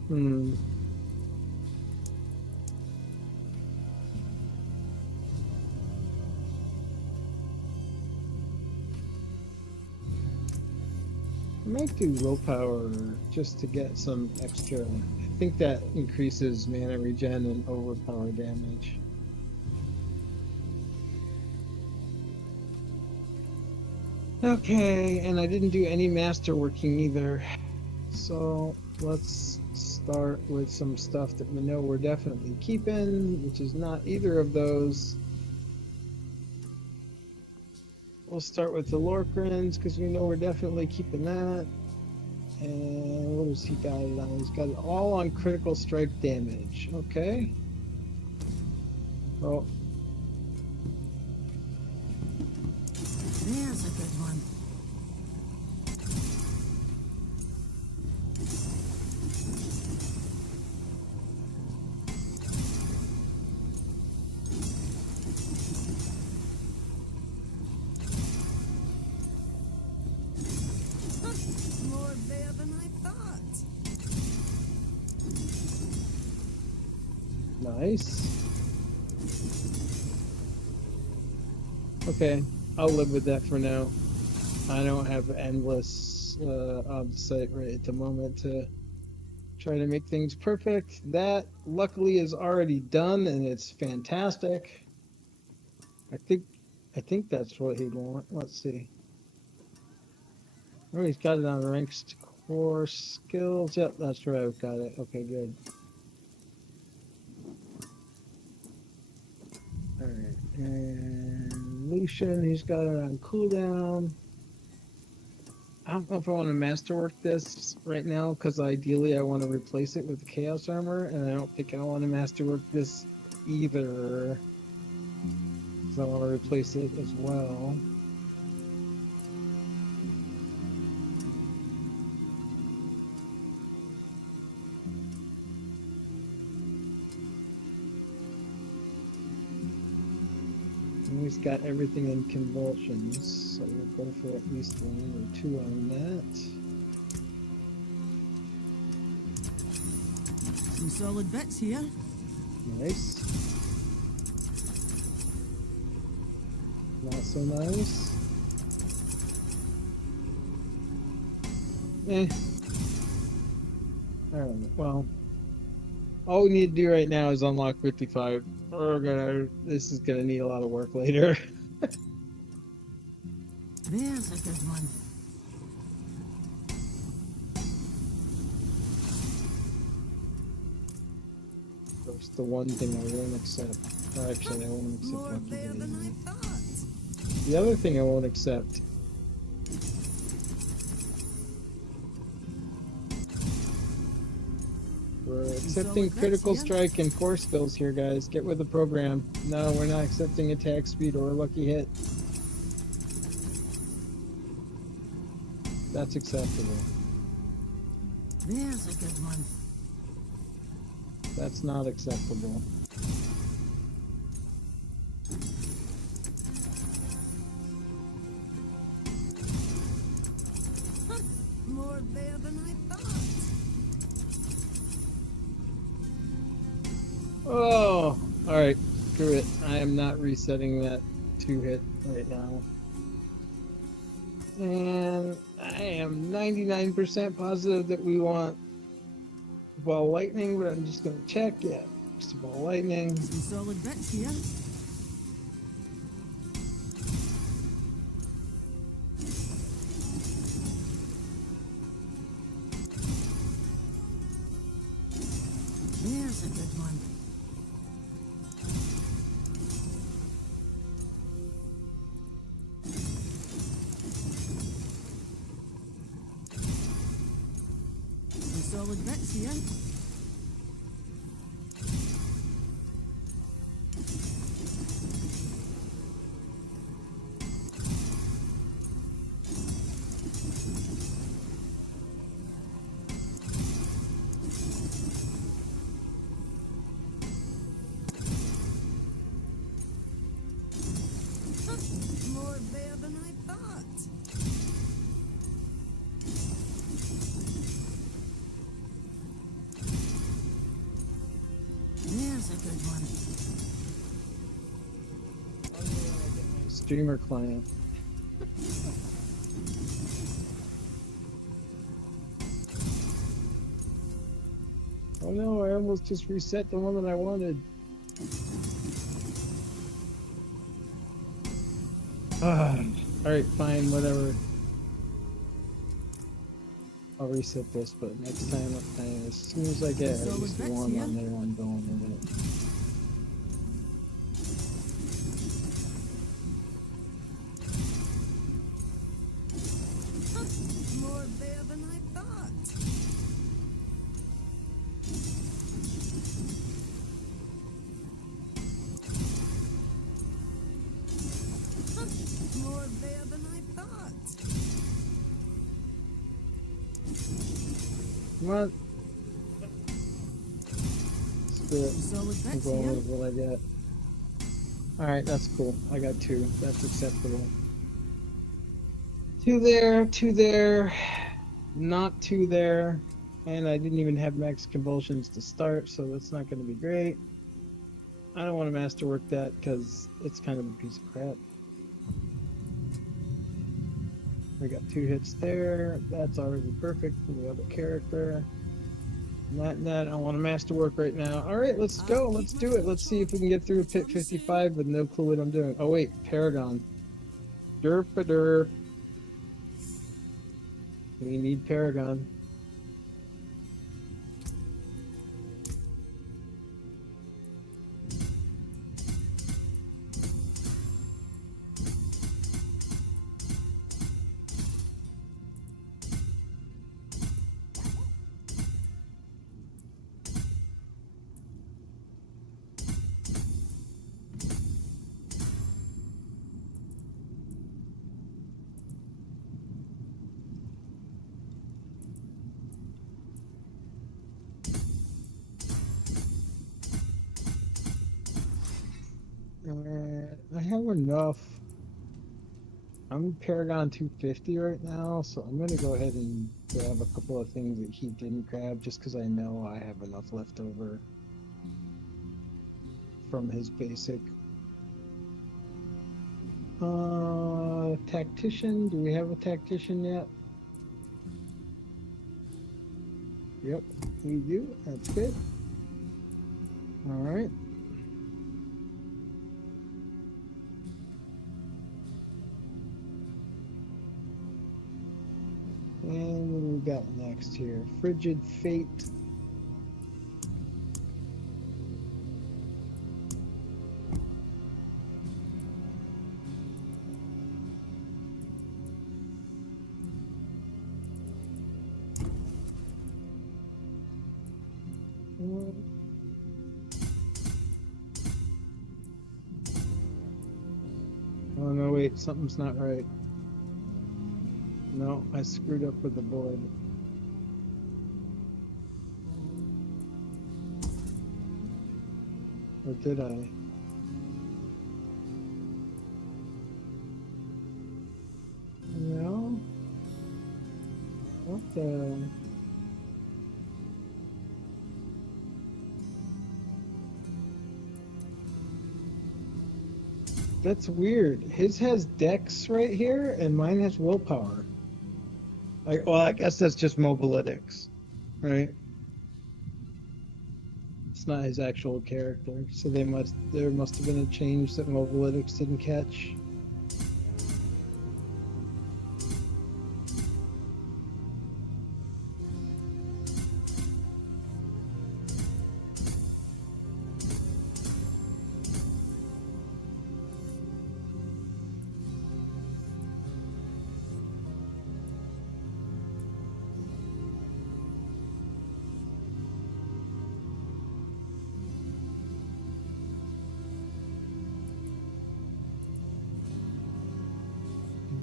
Hmm. might do willpower just to get some extra. I think that increases mana regen and overpower damage. Okay, and I didn't do any masterworking either. So let's start with some stuff that we know we're definitely keeping, which is not either of those. We'll start with the Lorkrins because we know we're definitely keeping that. And what does he got it on? He's got it all on critical strike damage. Okay. Oh, There's a good one. More there than I thought. nice. Okay, I'll live with that for now. I don't have endless on site right at the moment to try to make things perfect. That luckily is already done and it's fantastic. I think that's what he'd want. Let's see. Oh, he's got it on ranked core skills. Yep, that's where I've got it. Okay, good. Alright, and Lucian, he's got it on cooldown. I don't know if I want to masterwork this right now, because ideally I want to replace it with Chaos Armor, and I don't think I want to masterwork this either, because I want to replace it as well. And he's got everything in convulsions, so we'll go for at least 1 or 2 on that. Some solid bits here. Nice. Not so nice. Eh. Alright, well. All we need to do right now is unlock 55. This is gonna need a lot of work later. There's a good one. That's the one thing I won't accept. Or actually, I won't accept More after there than getting I thought. the other thing I won't accept. We're accepting critical strike and core skills here, guys. Get with the program. No, we're not accepting attack speed or a lucky hit. That's acceptable. There's a good one. That's not acceptable. More there than I thought. Oh, alright. Screw it. I am not resetting that 2-hit right now. And I am 99% positive that we want ball lightning, but I'm just going to check. Yeah, just a ball lightning. Some solid bits here. There's a good one. Some solid bits here. More there than I thought. There's a good one. Streamer client. Oh no, I almost just reset the one that I wanted. Ah, alright, fine, whatever. I'll reset this, but next time, as soon as I get at least one on there, I'm going with it. More there than I thought. More there than I thought. Come on. Screw it. So with I'm that, going yeah. with what I get. Alright, that's cool. I got 2. That's acceptable. 2 there, 2 there, not 2 there, and I didn't even have max convulsions to start, so that's not going to be great. I don't want to masterwork that because it's kind of a piece of crap. We got 2 hits there. That's already perfect for the other character. Not that I want to masterwork right now. All right, let's go. Let's do it. Let's see if we can get through Pit 55 with no clue what I'm doing. Oh wait, Paragon. Derp-a-derp. We need Paragon. I have enough. I'm Paragon 250 right now, so I'm going to go ahead and grab a couple of things that he didn't grab just because I know I have enough left over from his basic. Tactician. Do we have a tactician yet? Yep, we do. That's good. All right. And what do we got next here? Frigid Fate. Oh no, wait, something's not right. No, I screwed up with the board. Or did I? No? What the? That's weird. His has Dex right here, and mine has Willpower. Well, I guess that's just mobilytics, right? It's not his actual character, so there must have been a change that mobilytics didn't catch.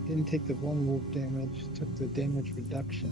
Didn't take the one wolf damage, took the damage reduction.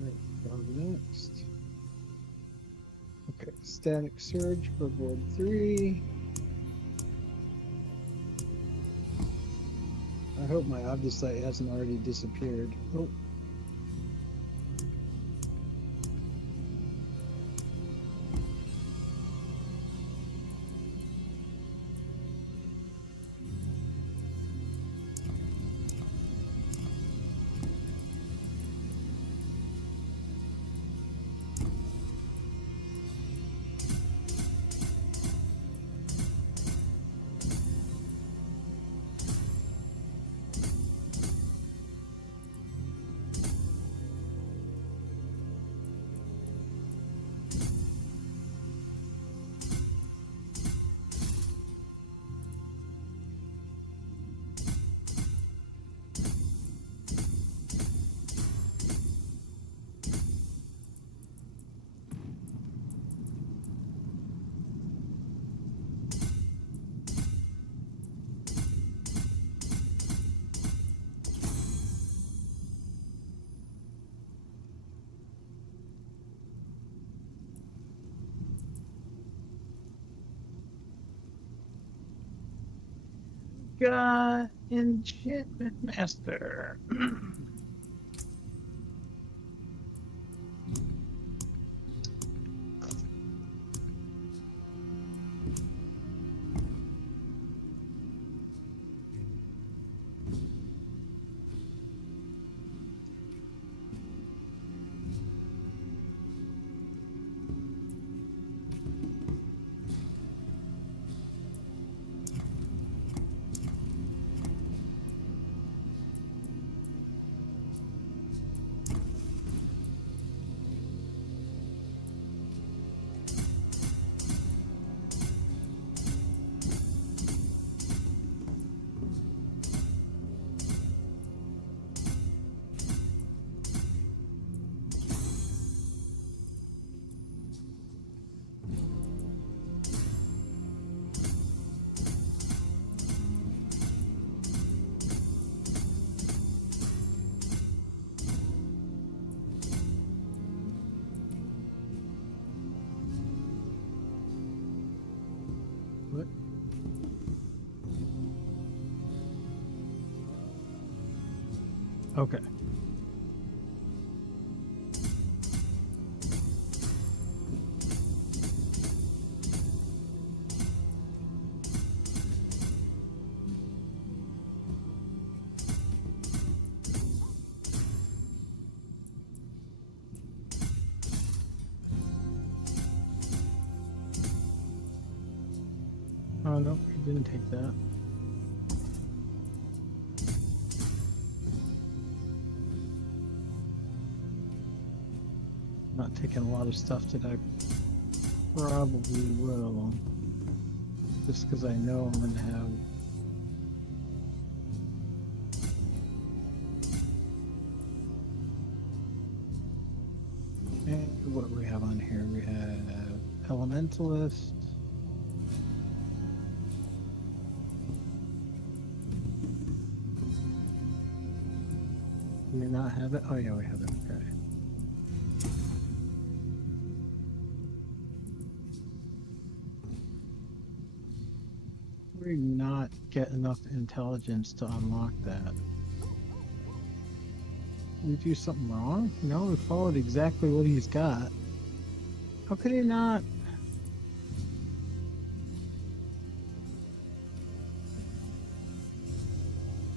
Alright, on to next. Okay, static surge for board 3. I hope my Obdusite hasn't already disappeared. Oh. Got Enchantment Master. What? Okay. Oh no, he didn't take that. Not taking a lot of stuff that I probably will. Just because I know I'm going to have. And what do we have on here? We have Elementalist. Do we not have it? Oh yeah, we have it. Okay. We not get enough intelligence to unlock that. Did we do something wrong? No, we followed exactly what he's got. How could he not?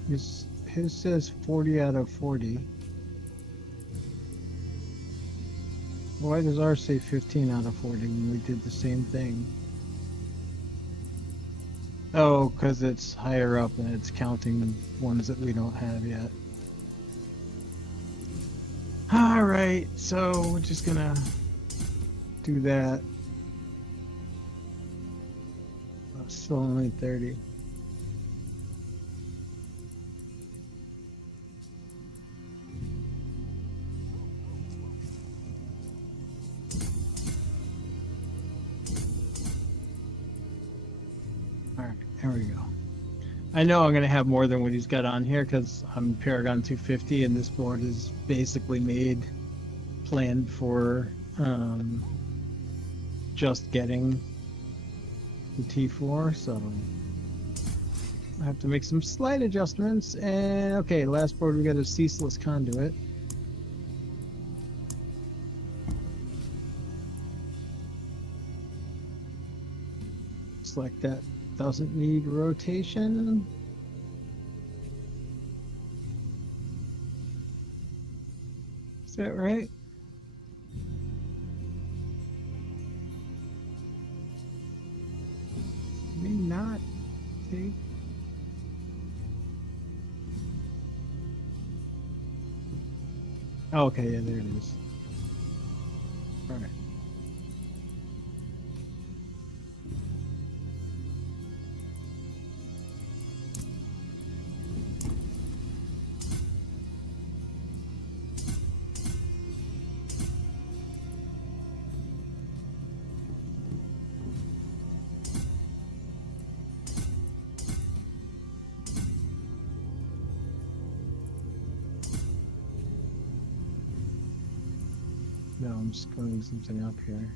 His says 40 out of 40. Why does ours say 15 out of 40 when we did the same thing? Oh, because it's higher up and it's counting ones that we don't have yet. Alright, so we're just gonna do that. Oh, still only 30. Alright, there we go. I know I'm going to have more than what he's got on here because I'm Paragon 250 and this board is basically made planned for just getting the T4, so I have to make some slight adjustments. And okay, last board we got a ceaseless conduit. Looks like that doesn't need rotation. Is that right? May not take. Oh, okay, yeah, there it is. All right. No, I'm just going something up here.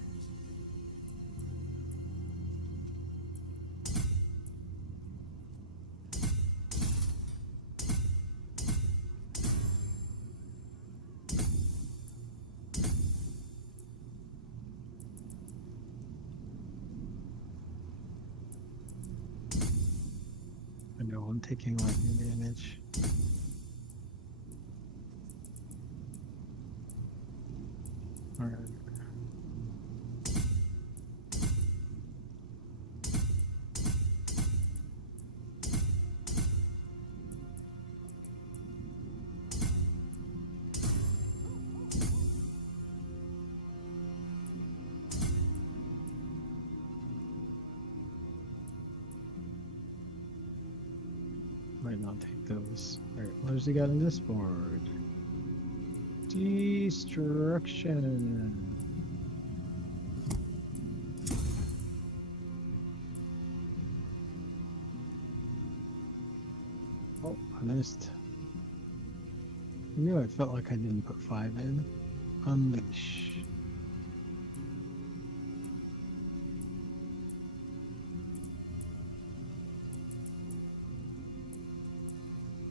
I know I'm taking lightning damage. All right. Might not take those. Alright, what does he got in this board? Destruction. Oh, I missed. I knew I felt like I didn't put 5 in. Unleash.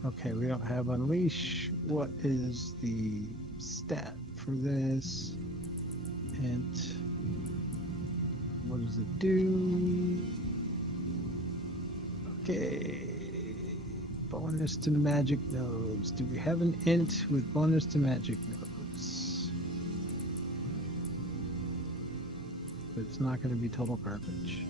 Okay, we don't have Unleash. What is the stat for this? And what does it do? Okay. Bonus to magic nodes. Do we have an int with bonus to magic nodes? But it's not going to be total garbage.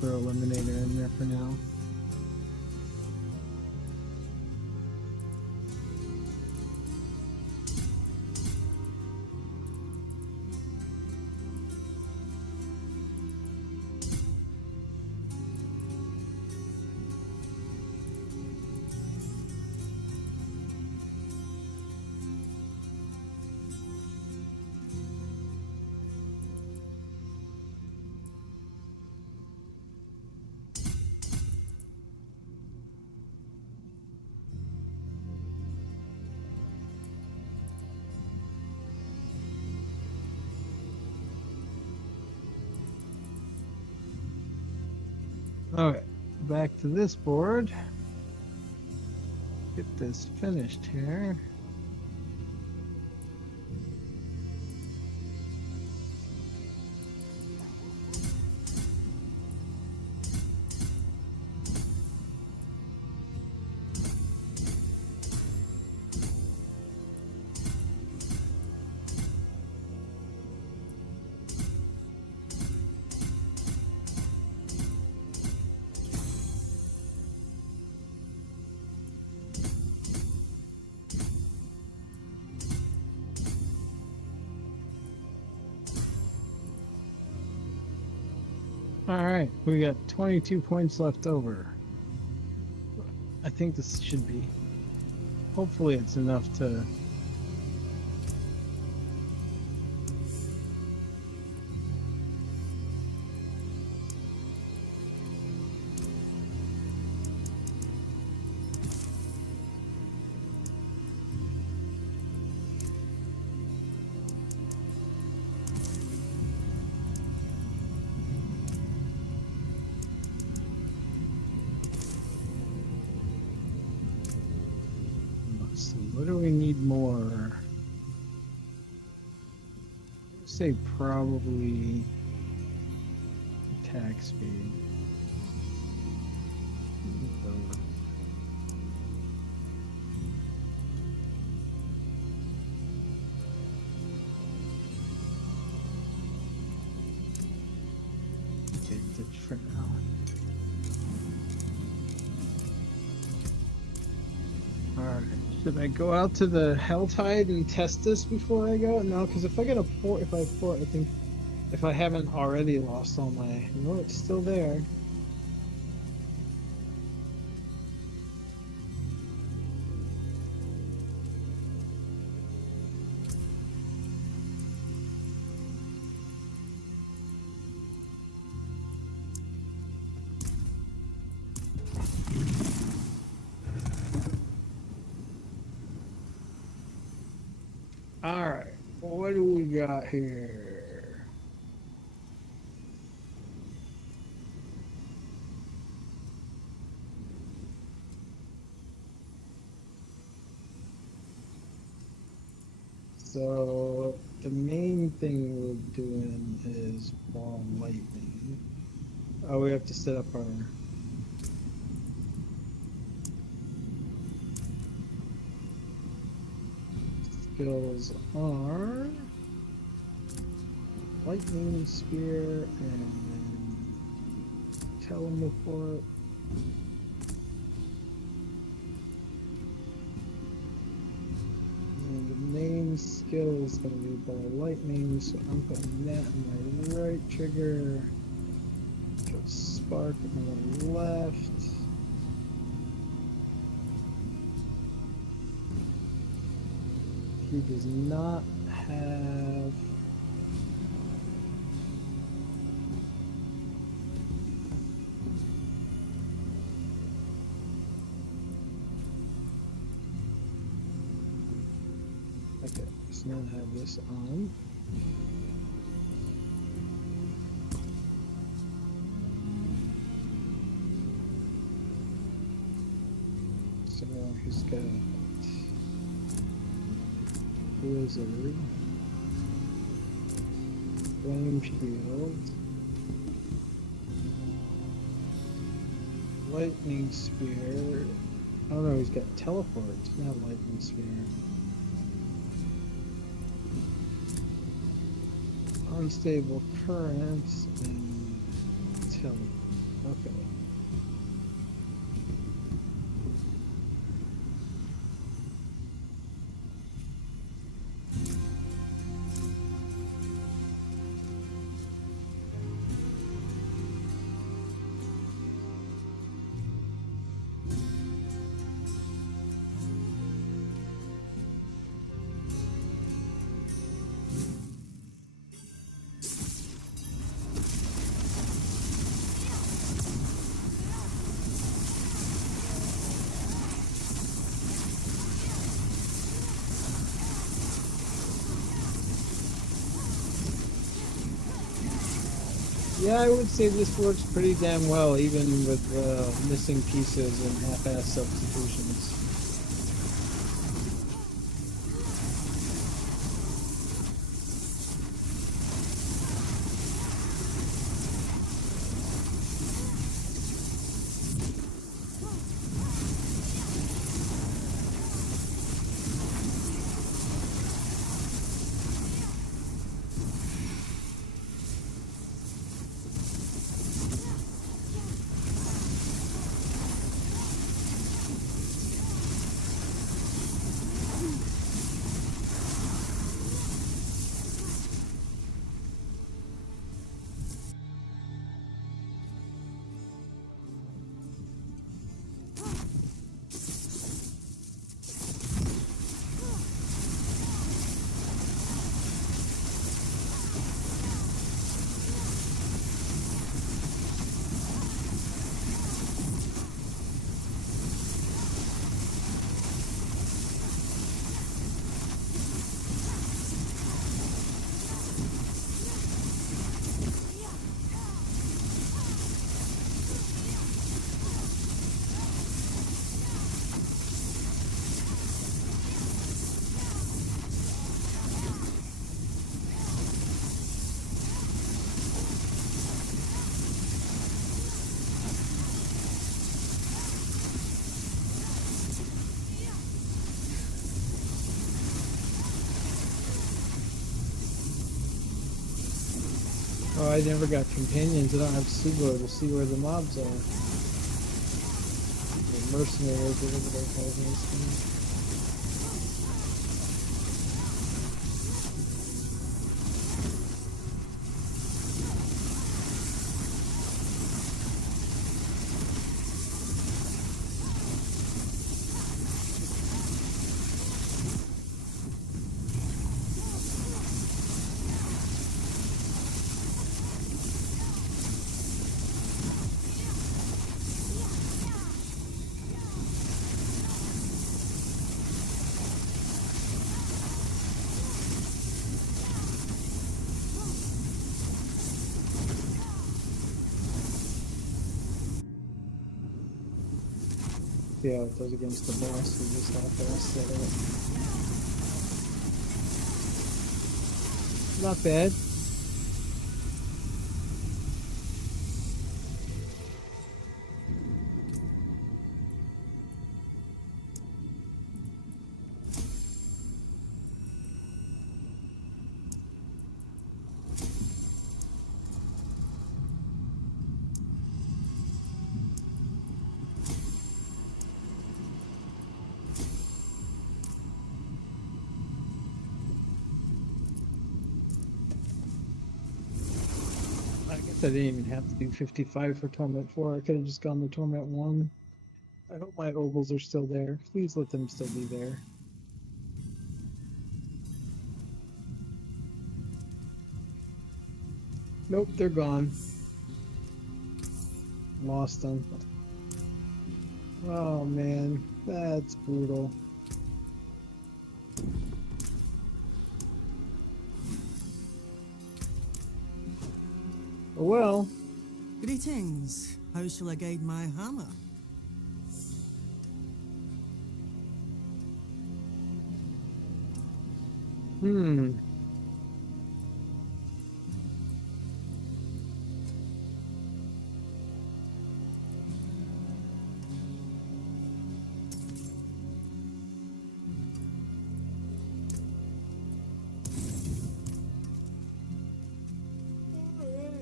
Throw Eliminator in there for now. Okay, back to this board. Get this finished here. All right, we got 22 points left over. I think this should be. Hopefully, it's enough to. Let's see, what do we need more? I'd say probably attack speed. Okay, that's for now. Alright, should I go out to the Helltide and test this before I go? No, because if I get a port, if I port, I think if I haven't already lost all my, no, it's still there. Alright, what do we got here? So the main thing we're doing is ball lightning. Oh, we have to set up our skills are lightning spear and teleport. And the main skill is going to be ball lightning, so I'm putting that on my right trigger. Put spark on the left. He does not have okay, so now I have this on. So he's got Blizzard, Flame Shield, Lightning Spear. Oh no, he's got Teleport, not Lightning Spear. Unstable Currents and Teleport. Okay. Yeah, I would say this works pretty damn well, even with missing pieces and half-ass substitutions. Oh, I never got companions. I don't have Subo to see where the mobs are. The mercenaries, whatever they call these things. See how it does against the boss. We just have to set it. Not bad. I guess I didn't even have to do 55 for Torment 4. I could have just gone to Torment 1. I hope my ovals are still there. Please let them still be there. Nope, they're gone. Lost them. Oh man, that's brutal. Oh well. Greetings. How shall I guide my hammer?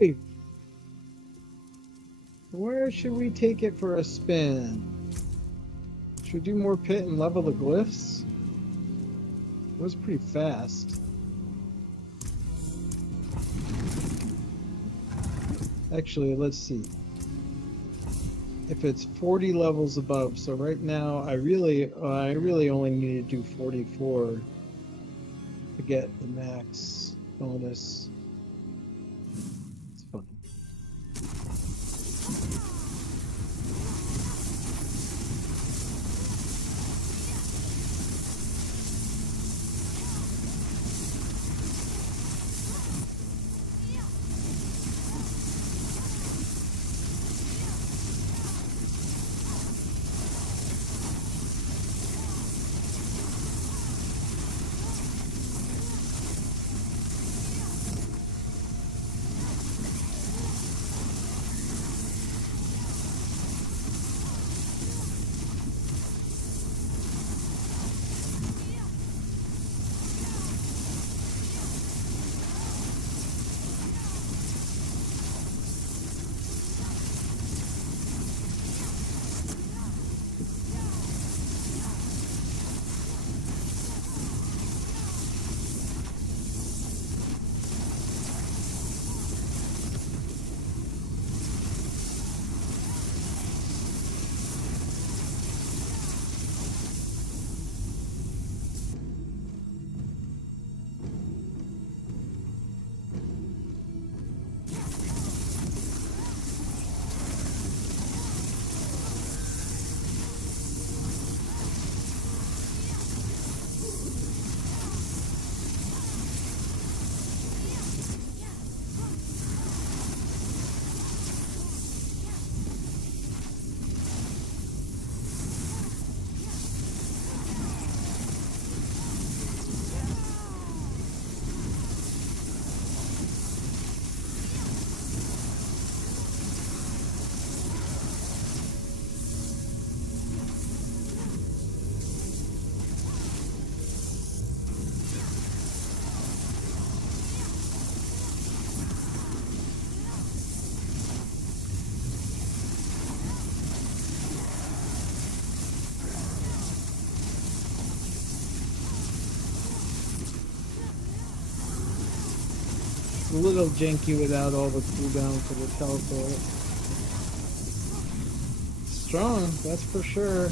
Hey. Where should we take it for a spin? Should we do more pit and level the glyphs? It was pretty fast. Actually, let's see. If it's 40 levels above, so right now I really only need to do 44 to get the max bonus. It's fun. a little janky without all the cooldown for the teleport. Strong, that's for sure.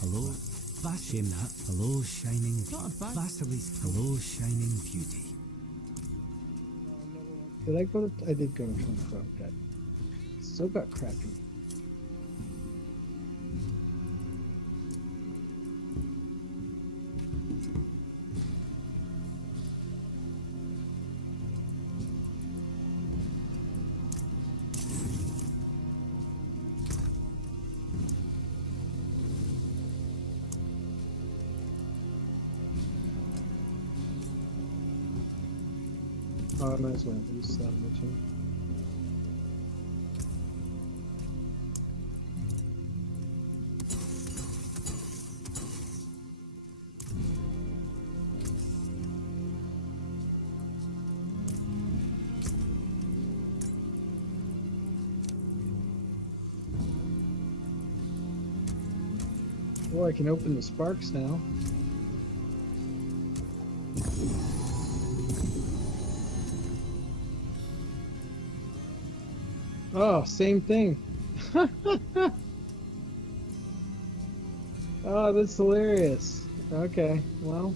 Hello, shame that. Hello, shining. Vasili's. Hello, shining beauty. Did I go to? I did go to 24. Okay. Still got crappy. Oh, I might as well use that much. Well, I can open the sparks now. Oh, same thing. Oh, that's hilarious. Okay, well.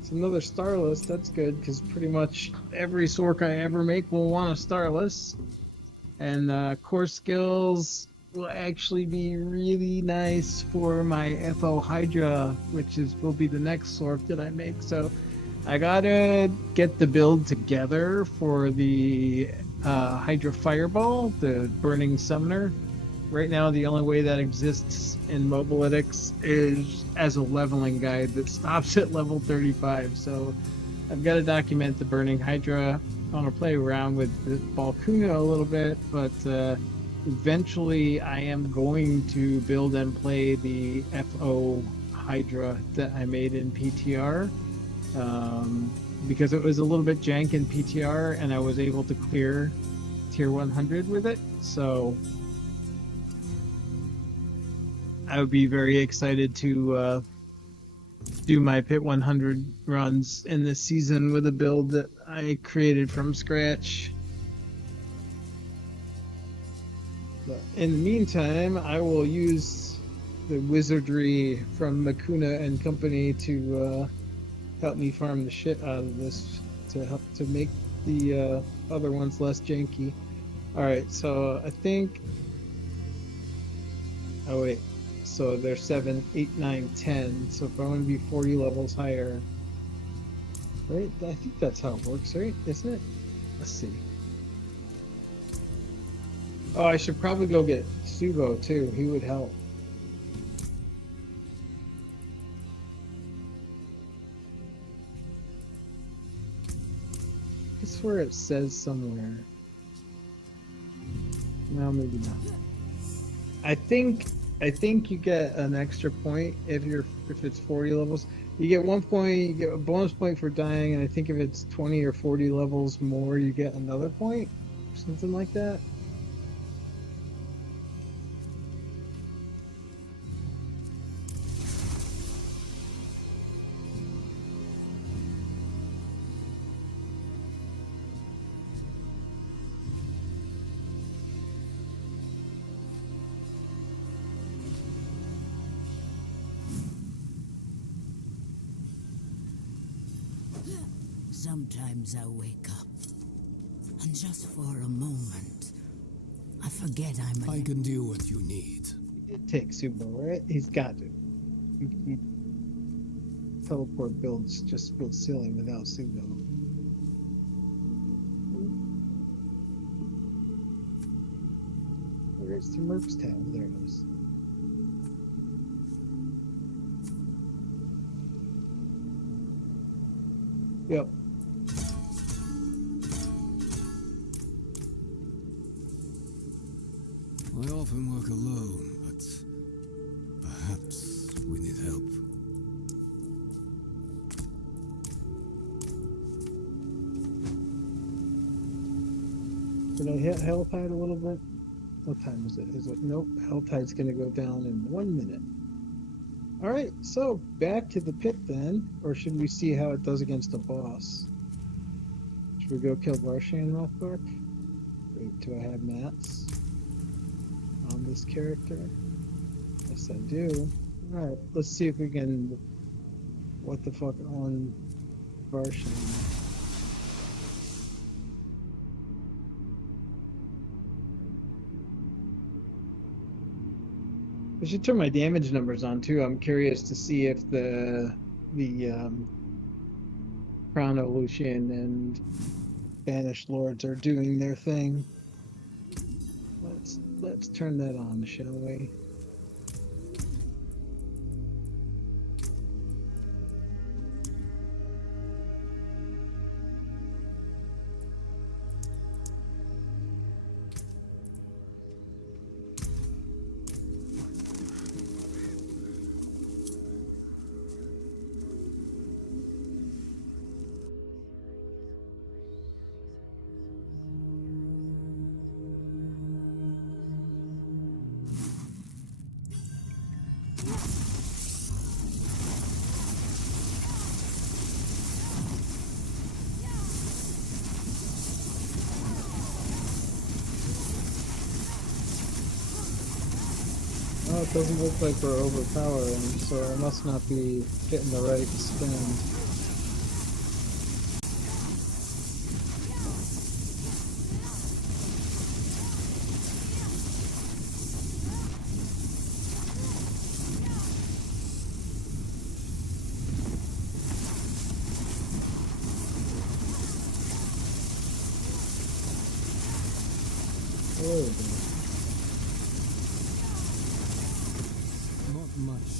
It's another starless. That's good, because pretty much every Sork I ever make will want a starless. And core skills will actually be really nice for my FO Hydra, which will be the next Sork that I make. So I gotta get the build together for the Hydra Fireball, the Burning Summoner. Right now, the only way that exists in Mobalytics is as a leveling guide that stops at level 35. So I've got to document the Burning Hydra. I want to play around with the Ballkuna a little bit, but eventually I am going to build and play the FO Hydra that I made in PTR. Because it was a little bit jank in PTR and I was able to clear tier 100 with it. So I would be very excited to do my Pit 100 runs in this season with a build that I created from scratch. But in the meantime, I will use the wizardry from Mekuna and company to help me farm the shit out of this to help to make the other ones less janky. All right, so I think. Oh wait, so they're 7, 8, 9, 10. So if I want to be 40 levels higher, right? I think that's how it works, right? Isn't it? Let's see. Oh, I should probably go get Subo too. He would help. swear it says somewhere. No, maybe not. I think you get an extra point if it's 40 levels. You get 1 point, you get a bonus point for dying, and I think if it's 20 or 40 levels more, you get another point. Something like that. Sometimes I wake up, and just for a moment, I forget I'm I can do what you need. It takes Subo, right? He's got to. He teleport builds just feel silly without Subo. Where's the Merc's tail? There it is. Yep. I often work alone, but perhaps we need help. Did I hit Helltide a little bit? What time is it? Is it? Nope. Helltide's gonna go down in 1 minute. Alright, so back to the pit then. Or should we see how it does against a boss? Should we go kill Varshan real quick? Wait, do I have mats on this character? Yes, I do. Alright, let's see if we can... What the fuck on Varshan? I should turn my damage numbers on too. I'm curious to see if the Crown of Lucian and Banished Lords are doing their thing. Let's turn that on, shall we? Oh, it doesn't look like we're overpowering, so I must not be getting the right spin. Oh, Not much.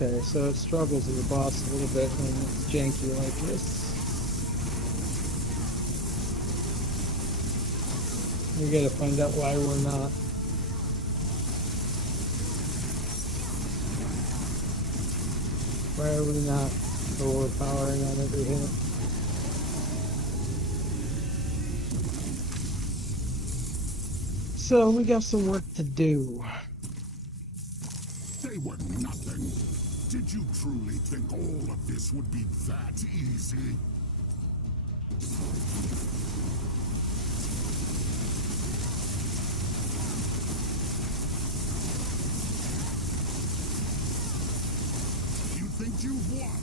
okay, so it struggles with the boss a little bit when it's janky like this. We gotta find out why we're not. Why are we not overpowering on every hit? So we got some work to do. They were nothing. Did you truly think all of this would be that easy? You think you've won?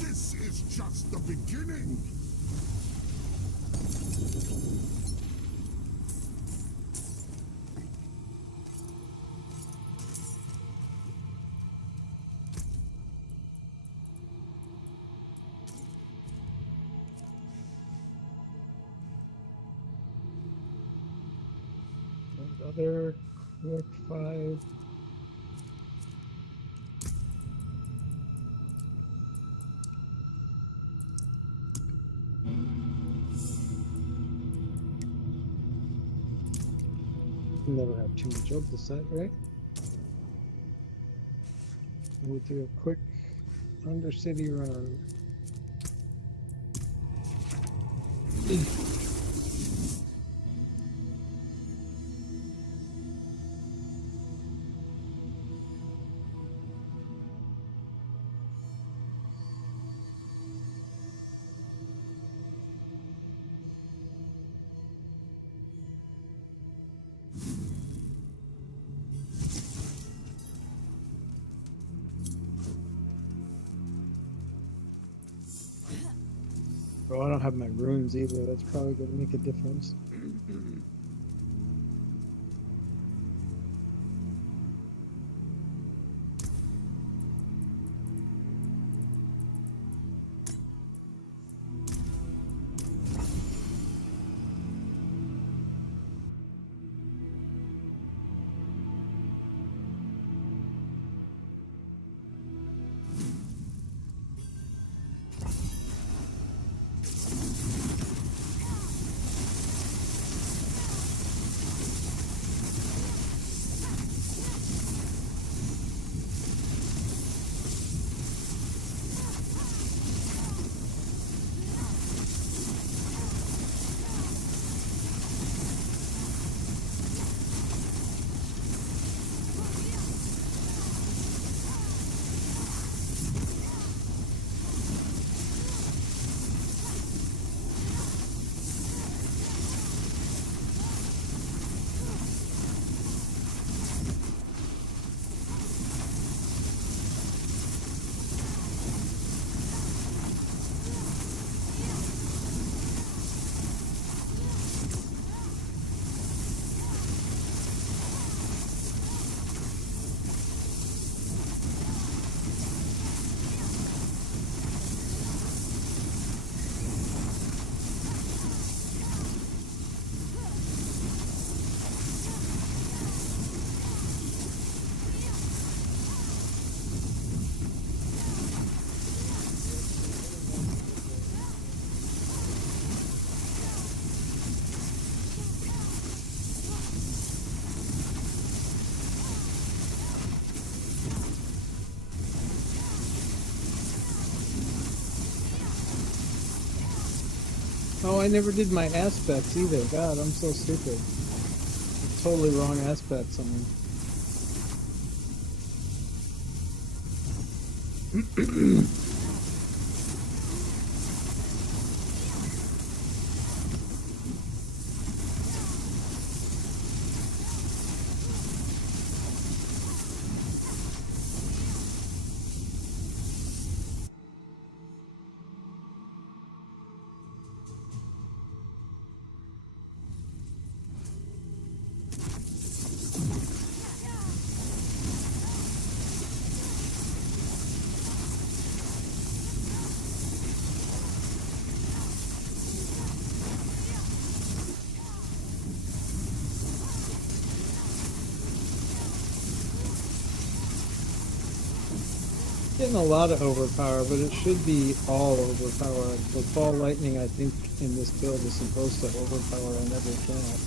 This is just the beginning. Other Quick 5. Never have too much of the set, right? We'll do a quick Undercity run. Oh, I don't have my runes either. That's probably going to make a difference. Oh, I never did my aspects either. God, I'm so stupid. Totally wrong aspects on me. Getting a lot of overpower, but it should be all overpower. The fall lightning, I think, in this build is supposed to overpower on every count.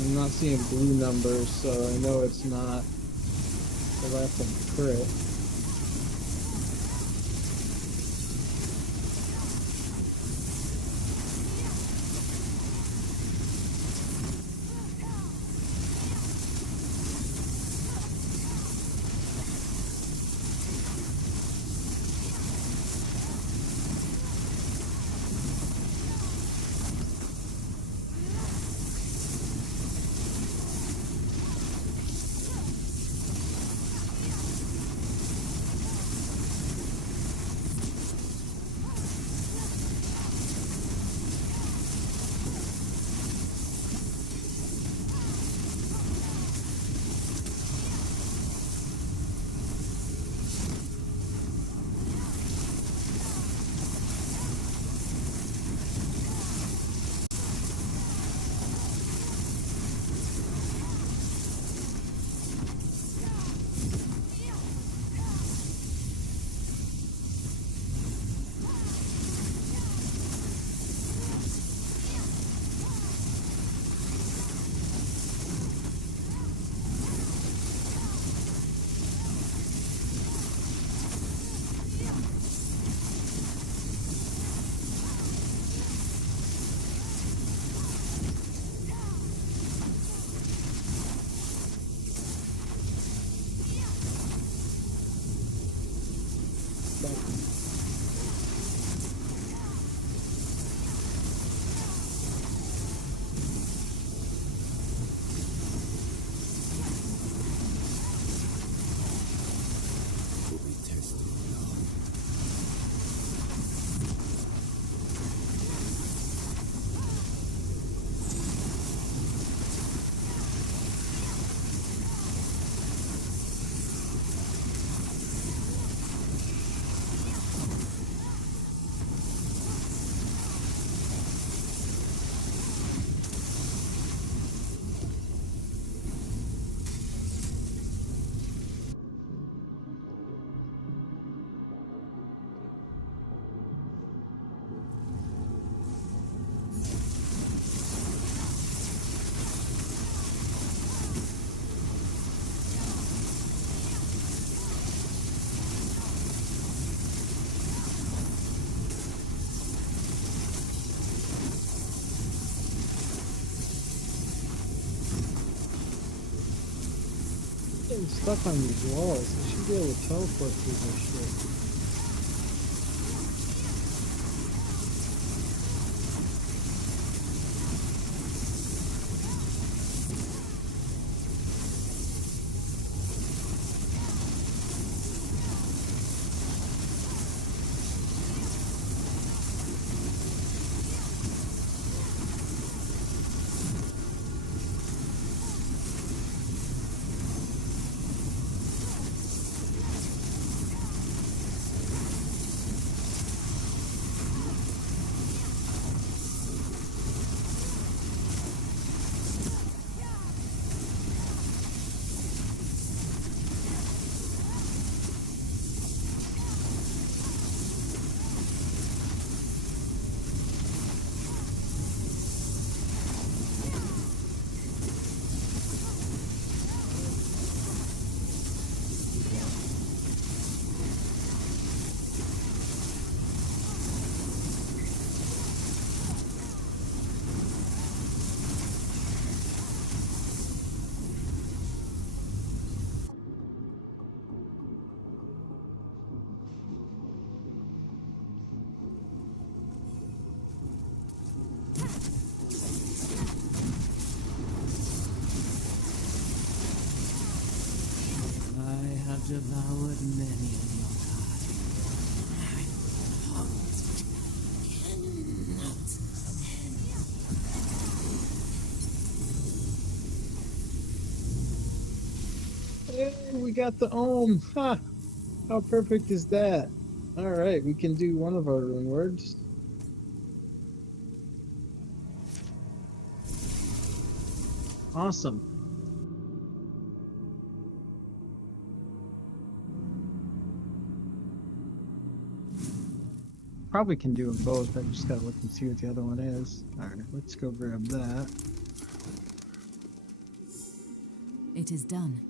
I'm not seeing blue numbers, so I know it's not the last of crit. getting stuck on these walls. I should be able to teleport through this shit. I have devoured many in your time. Hey, we got the ohm. Ha! How perfect is that? All right, we can do one of our rune words. Awesome. Probably can do them both. I just gotta look and see what the other one is. All right, let's go grab that. It is done.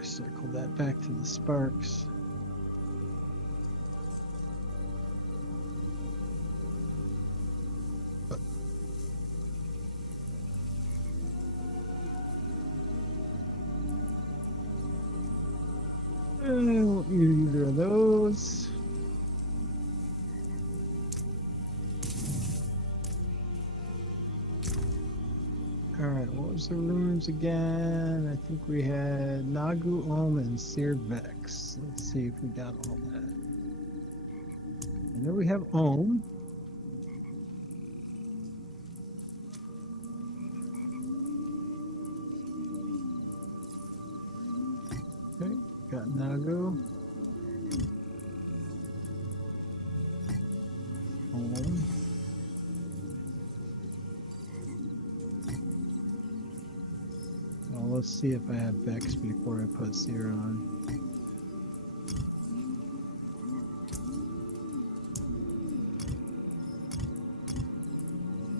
Circle that back to the sparks. I won't use either of those. Alright, what was the runes again? I think we had Nagu, Ohm, and Seared Vex. Let's see if we got all that. I know we have Ohm. Okay, got Nagu. Ohm. Well, let's see if I have Vex before I put Seer on.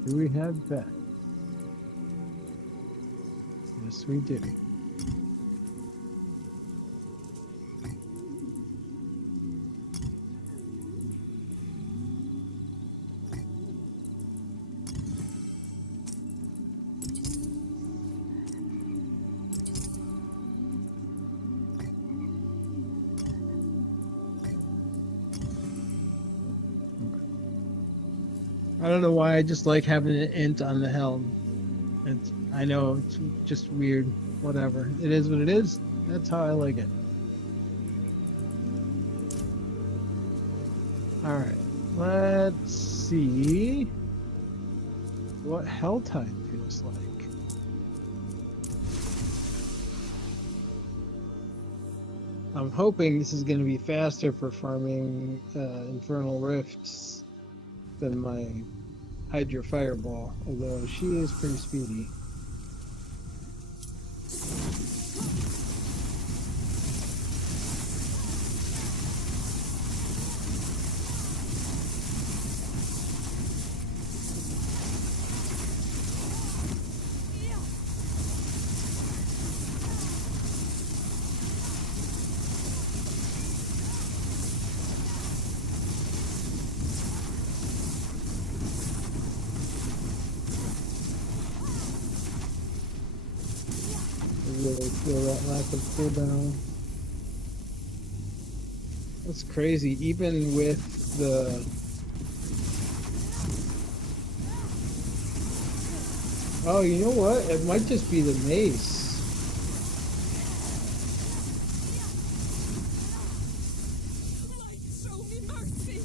Do we have Vex? Yes, we do. I don't know why I just like having an int on the helm. I know it's just weird. Whatever. It is what it is. That's how I like it. Alright. Let's see what Helltide feels like. I'm hoping this is going to be faster for farming Infernal Rifts than my Hydra Fireball, although she is pretty speedy. really feel that lack of cooldown. That's crazy. Even with the... Oh, you know what? It might just be the mace. Show me mercy.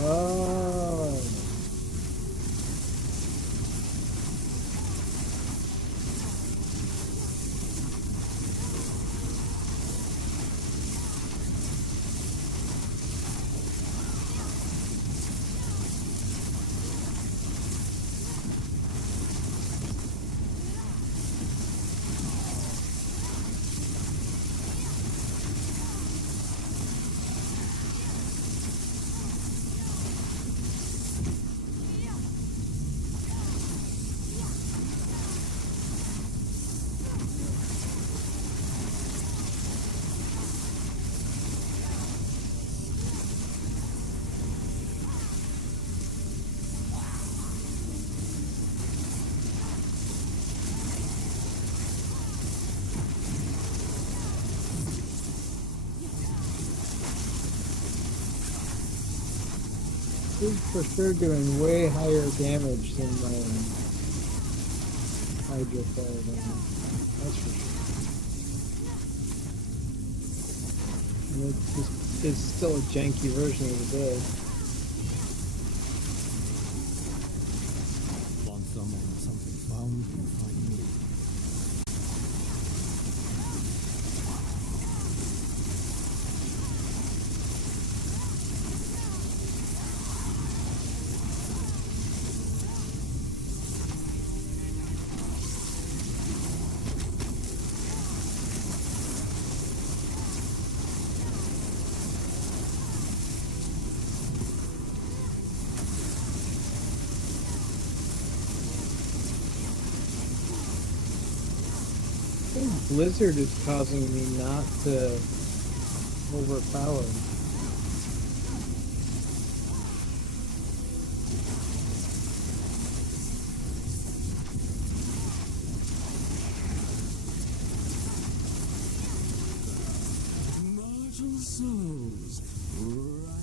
Oh. This is for sure doing way higher damage than my Hydro Fire damage. That's for sure. And it's still a janky version of the build. Want something found, you find me. I think Blizzard is causing me not to overpower. Mortal souls, right.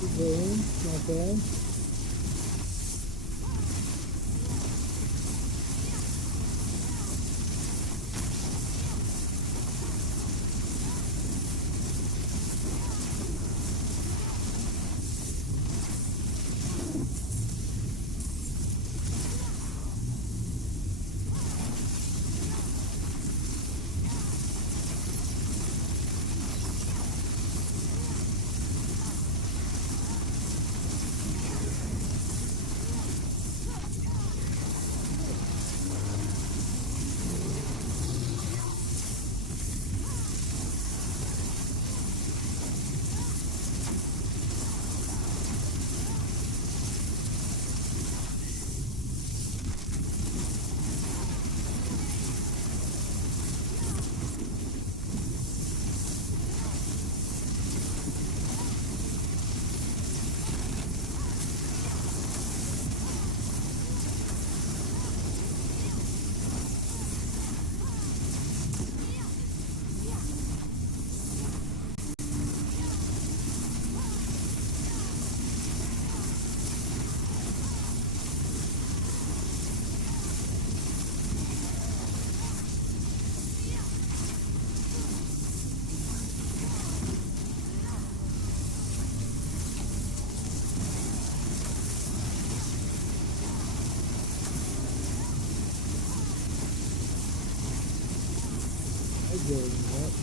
Okay, not bad.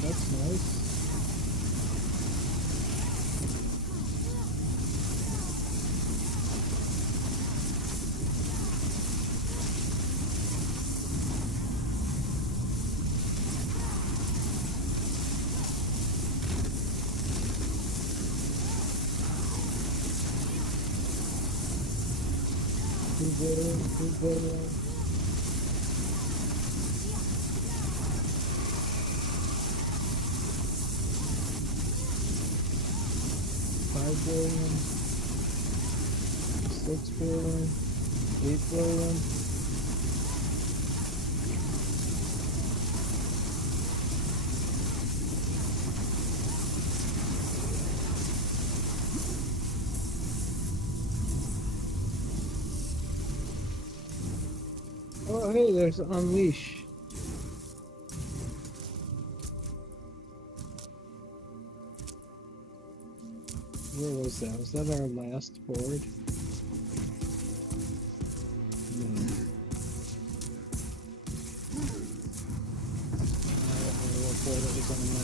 That's nice. Keep going. 5 billion, 6 billion, 8 billion. Oh, hey, there's Unleash. Where was that? Was that our last board? No. I don't know what board it was on now.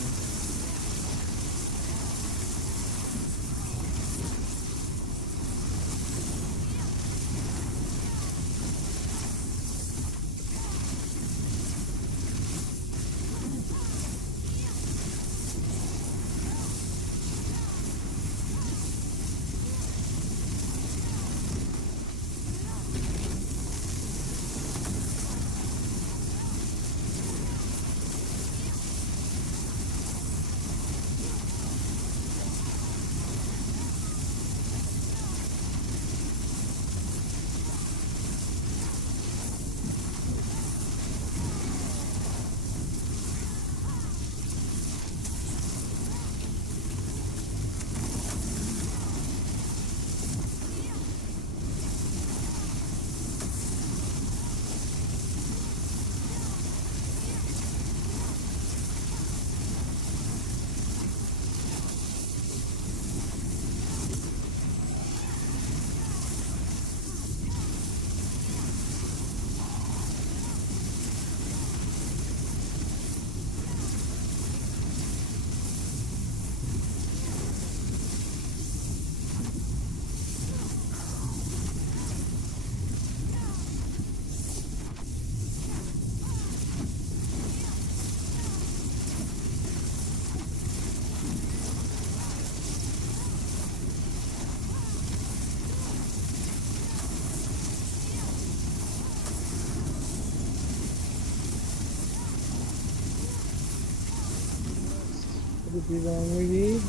Could it be the one we need?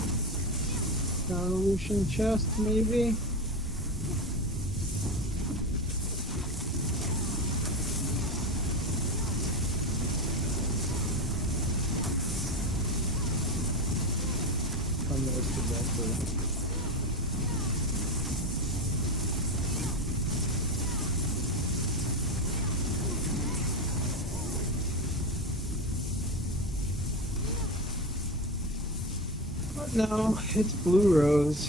Crown of Lucian chest, maybe? Come there's the vector. No, it's Blue Rose.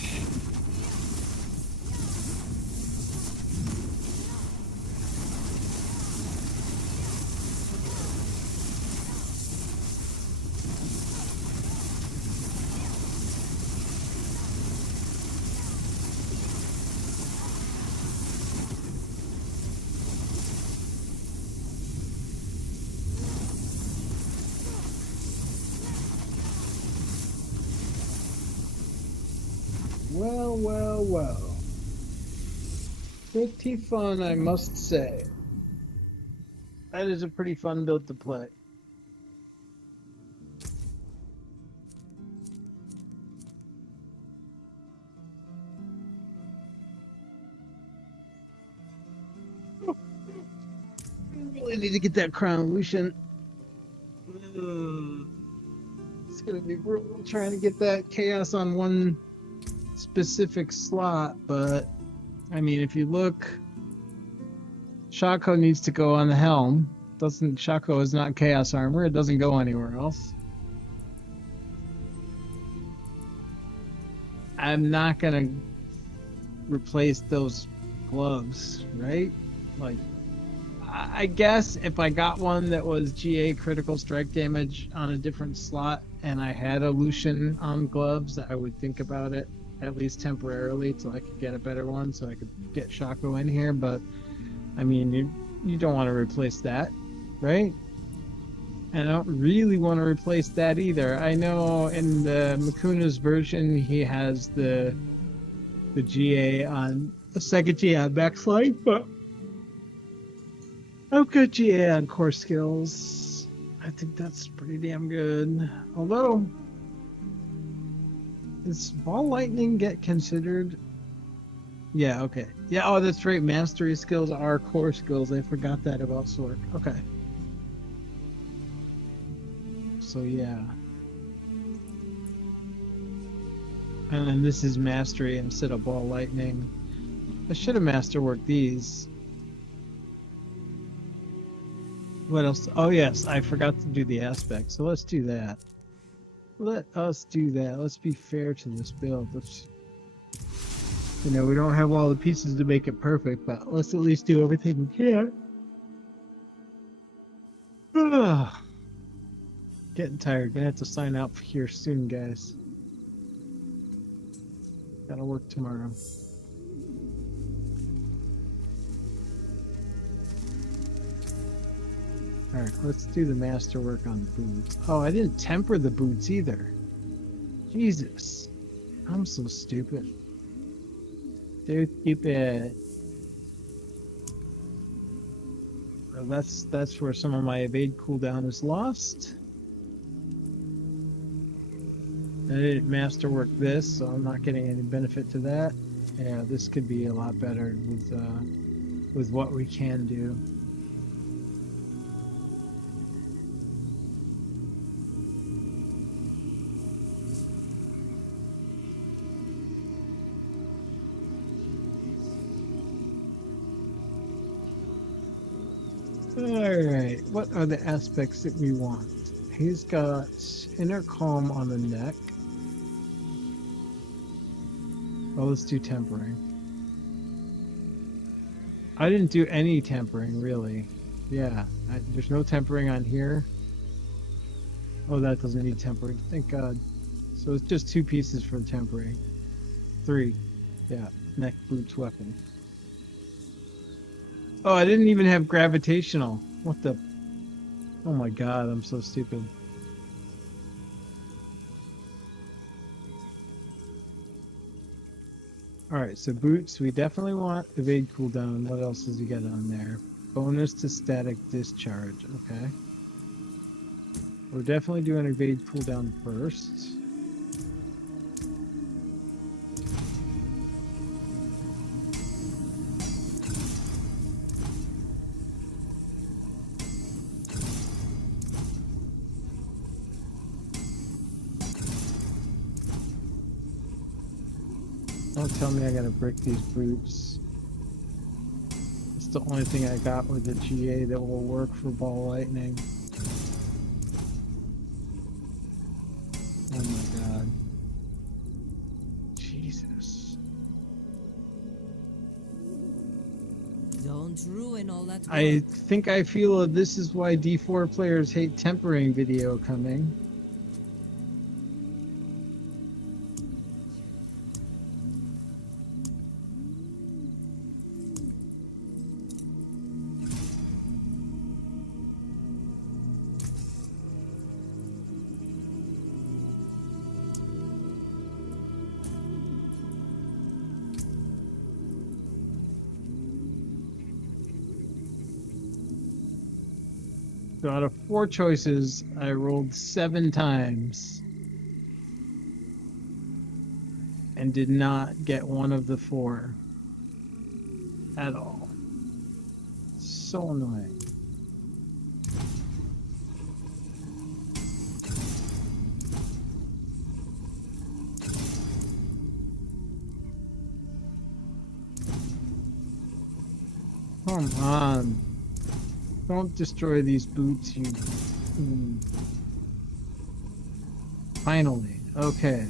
Well, well, well. Pretty fun, I must say. That is a pretty fun build to play. I really need to get that Crown of Lucian. It's gonna be brutal trying to get that chaos on one specific slot, but I mean, if you look, Shako needs to go on the helm. Shako is not chaos armor, it doesn't go anywhere else. I'm not gonna replace those gloves, right? Like, I guess if I got one that was GA critical strike damage on a different slot and I had a Lucian on gloves, I would think about it at least temporarily till I could get a better one, so I could get Shako in here. But I mean, you don't want to replace that, right? And I don't really want to replace that either. I know in the Mekuna's version, he has the GA on the second GA on backslide, but I've got GA on core skills. I think that's pretty damn good. Although, does ball lightning get considered? Yeah, okay. Yeah, oh, that's right. Mastery skills are core skills. I forgot that about Sword. Okay. So, yeah. And then this is mastery instead of ball lightning. I should have masterworked these. What else? Oh, yes, I forgot to do the aspect. So let's do that. Let us do that. Let's be fair to this build. Let's, you know, we don't have all the pieces to make it perfect, but let's at least do everything we can. Ugh. Getting tired. Gonna have to sign out here soon, guys. Gotta work tomorrow. Alright, let's do the masterwork on the boots. Oh, I didn't temper the boots either. Jesus. I'm so stupid. So stupid. Well, that's where some of my evade cooldown is lost. I didn't masterwork this, so I'm not getting any benefit to that. Yeah, this could be a lot better with what we can do. Alright, what are the aspects that we want? He's got inner calm on the neck. Oh, let's do tempering. I didn't do any tempering, really. Yeah, there's no tempering on here. Oh, that doesn't need tempering. Thank God. So it's just 2 pieces for tempering. 3. Yeah, neck, boots, weapon. Oh, I didn't even have gravitational. What the? Oh my God, I'm so stupid. Alright, so boots, we definitely want evade cooldown. What else does he get on there? Bonus to static discharge, okay. We're definitely doing evade cooldown first. Don't tell me I gotta break these boots. It's the only thing I got with the GA that will work for ball lightning. Oh my God. Jesus. Don't ruin all that work. I think I feel that this is why D4 players hate tempering video coming. So out of 4 choices, I rolled 7 times and did not get one of the 4 at all. So annoying. Come on. Don't destroy these boots, you... Finally. Okay.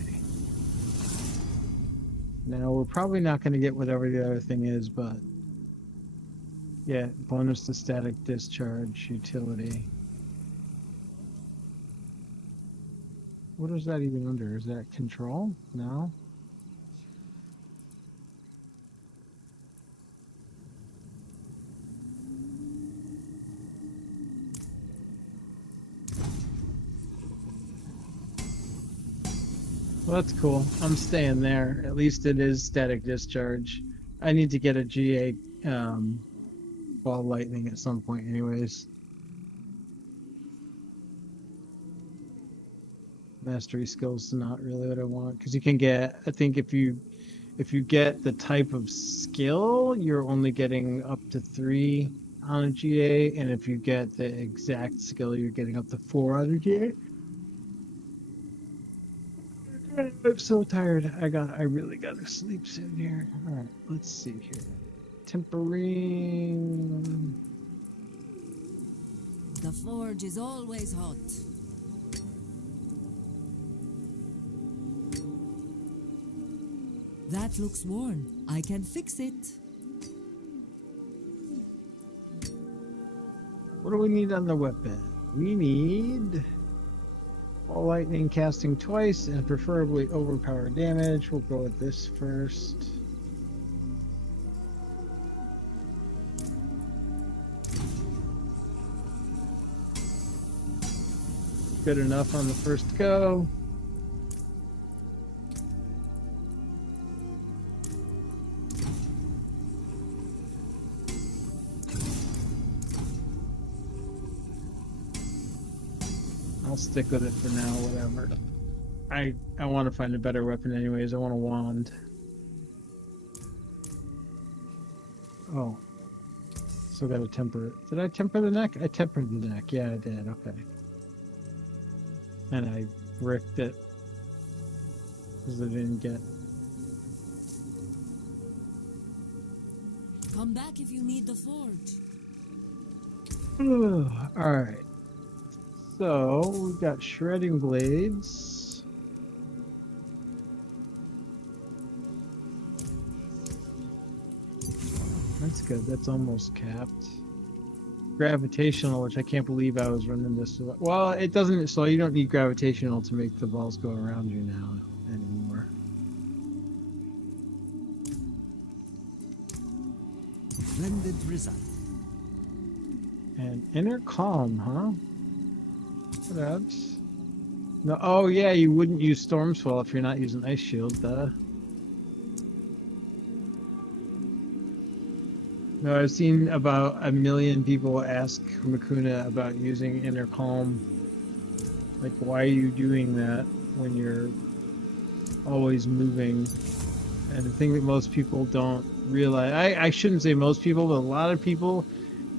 Now, we're probably not going to get whatever the other thing is, but... Yeah, bonus to static discharge, utility. What is that even under? Is that control? No. Well, that's cool. I'm staying there. At least it is static discharge. I need to get a GA ball lightning at some point anyways. Mastery skills is not really what I want because you can get, I think if you get the type of skill, you're only getting up to 3 on a GA, and if you get the exact skill, you're getting up to 4 on a GA. I'm so tired. I really gotta sleep soon here. All right, let's see here. Tempering. The forge is always hot. That looks worn. I can fix it. What do we need on the weapon? We need ball lightning casting twice and preferably overpowered damage. We'll go with this first. Good enough on the first go. I'll stick with it for now, whatever. I want to find a better weapon anyways. I want a wand. Oh. Still got to temper it. Did I temper the neck? I tempered the neck. Yeah, I did. Okay. And I bricked it because I didn't get. Come back if you need the forge. Alright. So, we've got shredding blades. That's good. That's almost capped. Gravitational, which I can't believe I was running this. Well, it doesn't. So you don't need gravitational to make the balls go around you now anymore. Splendid result. And inner calm, huh? What else? No. Oh yeah, you wouldn't use Stormswell if you're not using Ice Shield, duh. No, I've seen about 1 million people ask Mekuna about using Inner Calm. Like, why are you doing that when you're always moving? And the thing that most people don't realize, I shouldn't say most people, but a lot of people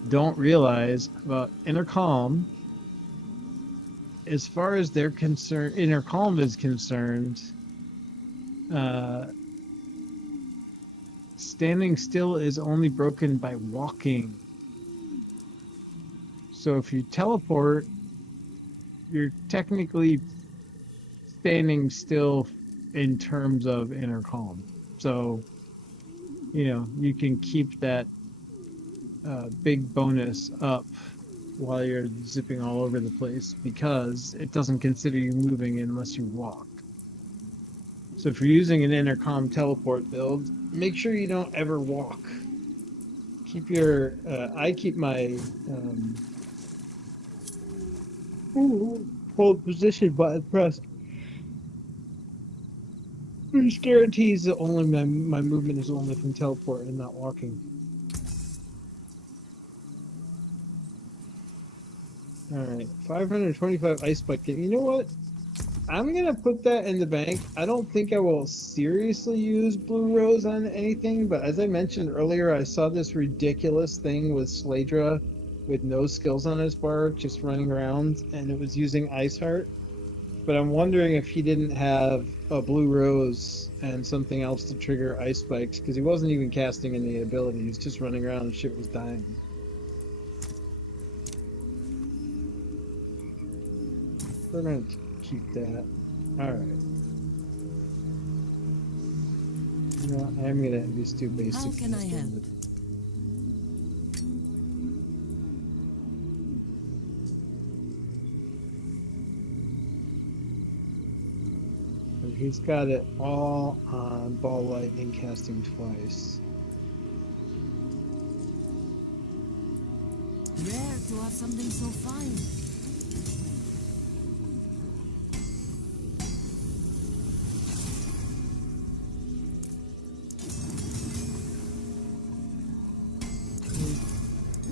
don't realize about Inner Calm. As far as they're concerned, Inner Calm is concerned, standing still is only broken by walking. So if you teleport, you're technically standing still in terms of inner calm. So, you know, you can keep that big bonus up while you're zipping all over the place because it doesn't consider you moving unless you walk. So if you're using an intercom teleport build, make sure you don't ever walk. Keep your, I keep my hold position button pressed. Which guarantees that only my movement is only from teleport and not walking. Alright, 525 ice bucket. You know what? I'm gonna put that in the bank. I don't think I will seriously use Blue Rose on anything, but as I mentioned earlier, I saw this ridiculous thing with Sladra with no skills on his bar, just running around, and it was using Ice Heart. But I'm wondering if he didn't have a Blue Rose and something else to trigger Ice Spikes, because he wasn't even casting any ability, he was just running around and shit was dying. We're gonna keep that. Alright. You know, I'm gonna have these two basic. How can I help? he's got it all on ball lightning casting twice. Rare to have something so fine.